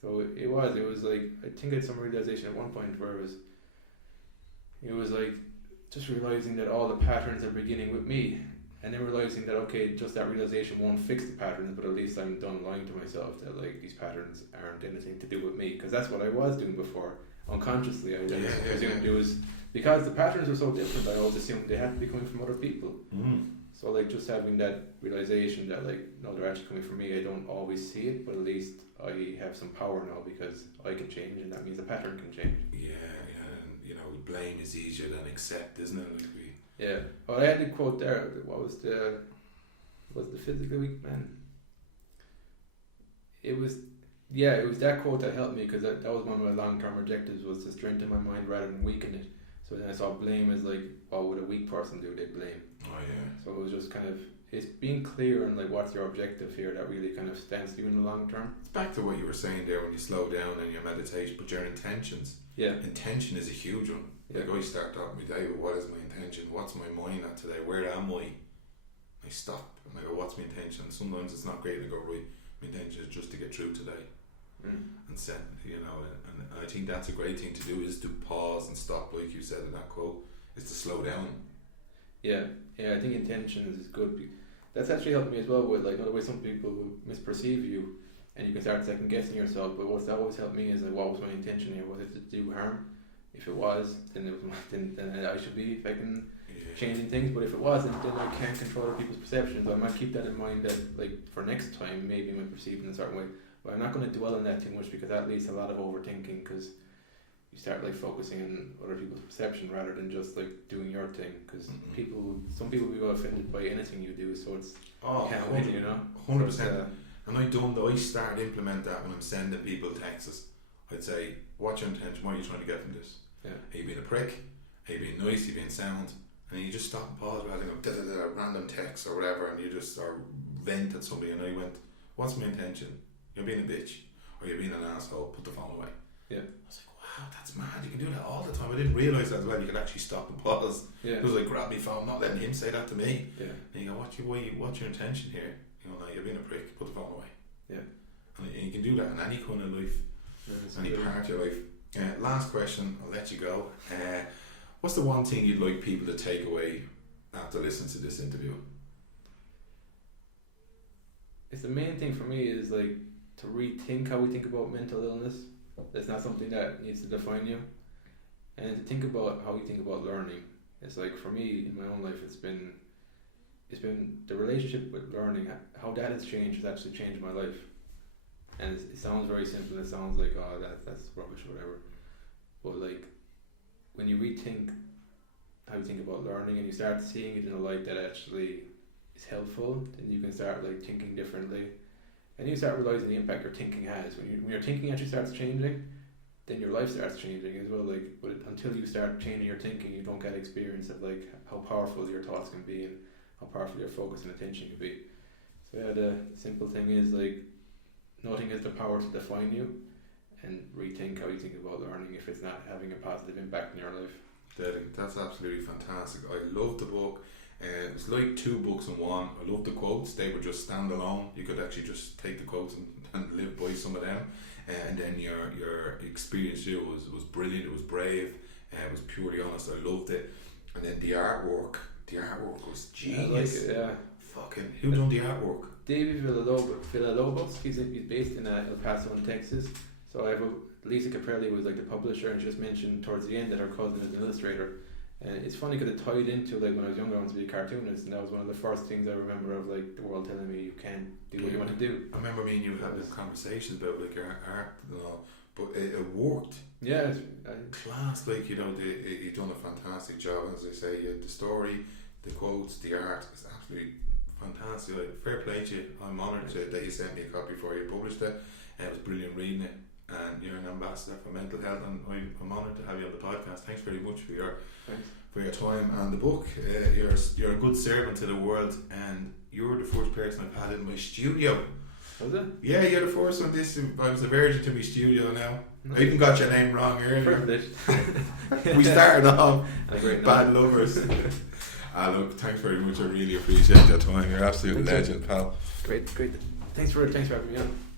So it was like, I think I had some realization at one point where it was like just realizing that all the patterns are beginning with me, and then realizing that, okay, just that realization won't fix the patterns, but at least I'm done lying to myself that like these patterns aren't anything to do with me, because that's what I was doing before. Unconsciously, I assumed it was because the patterns are so different. I always assumed they have to be coming from other people. So like just having that realization that like, no, they're actually coming from me. I don't always see it, but at least I have some power now because I can change, and that means the pattern can change. Yeah, and you know, blame is easier than accept, isn't it? Like yeah. Oh, I had the quote there. What was the physically weak man? It was that quote that helped me, because that was one of my long-term objectives, was to strengthen my mind rather than weaken it. So then I saw blame as like, what would a weak person do? They blame. Oh yeah. So it was just kind of, it's being clear on like what's your objective here that really kind of stands to you in the long term. It's back to what you were saying there when you slow down and you meditate, but your intentions. Yeah. Intention is a huge one. Yeah. Like I start talking my day with, what is my intention? What's my mind at today? Where am I? I stop and I go, what's my intention? Sometimes it's not great. I go, right, my intention is just to get through today. And set, you know, and I think that's a great thing to do, is to pause and stop, like you said in that quote, is to slow down. Yeah, I think intention is good. That's actually helped me as well with, like, otherwise some people will misperceive you and you can start second guessing yourself. But what's always helped me is like, what was my intention here? Was it to do harm? If it was, then it was then I should be affecting changing things. But if it wasn't, then I can't control other people's perceptions. I might keep that in mind, that like for next time maybe I might perceive in a certain way. But I'm not going to dwell on that too much, because that leads to a lot of overthinking, because you start like focusing on other people's perception rather than just like doing your thing. Because some people will be offended by anything you do, so it's can't win, you know. 100%. And I start to implement that when I'm sending people texts. I'd say, what's your intention? What are you trying to get from this? Yeah. Are you being a prick? Are you being nice? Are you being sound? And then you just stop and pause rather than go random text or whatever, and you just vent at somebody. And I went, what's my intention? You're being a bitch, or you're being an asshole, put the phone away. Yeah. I was like, wow, that's mad. You can do that all the time. I didn't realise that as well. You could actually stop and pause. Yeah. It was like, grab my phone, not letting him say that to me. Yeah. And you go, what's your intention here? You know, like, you're being a prick, put the phone away. Yeah. And you can do that in any kind of life, any part of your life. Last question, I'll let you go. What's the one thing you'd like people to take away after listening to this interview? It's the main thing for me is like to rethink how we think about mental illness. That's not something that needs to define you. And to think about how you think about learning. It's like, for me in my own life, it's been the relationship with learning, how that has changed, has actually changed my life. And it sounds very simple. It sounds like, oh, that's rubbish or whatever. But like, when you rethink how you think about learning and you start seeing it in a light that actually is helpful, then you can start like thinking differently. And you start realizing the impact your thinking has. When your thinking actually starts changing, then your life starts changing as well. Like, but until you start changing your thinking, you don't get experience of like how powerful your thoughts can be and how powerful your focus and attention can be. So yeah, the simple thing is like, nothing has the power to define you, and rethink how you think about learning if it's not having a positive impact in your life. That's absolutely fantastic. I love the book. It's like two books in one. I love the quotes. They would just stand alone. You could actually just take the quotes and live by some of them. And then your experience here was brilliant. It was brave. It was purely honest. I loved it. And then the artwork was genius. I like it, yeah. Fucking, who done the artwork? David Villalobos. He's based in El Paso, in Texas. So I have Lisa Caprelli was like the publisher, and she just mentioned towards the end that her cousin is an illustrator. And it's funny because it tied into like when I was younger, I wanted to be a cartoonist, and that was one of the first things I remember of like the world telling me you can't do what you want to do. I remember me and you having conversations about like art and all, but it worked. Yeah, class. Like, you know, you've done a fantastic job. As I say, the story, the quotes, the art is absolutely fantastic. Like, fair play to you. I'm honoured that you sent me a copy before you published it. It was brilliant reading it. And you're an ambassador for mental health, and I'm honoured to have you on the podcast. Thanks very much for your time and the book. You're a good servant to the world, and you're the first person I've had in my studio. Was it? Yeah, you're the first one. I was a virgin to my studio now. Nice. I even got your name wrong earlier. We started off bad lovers. Look, thanks very much. I really appreciate your time. You're an absolute legend, pal. Great. Thanks for having me on.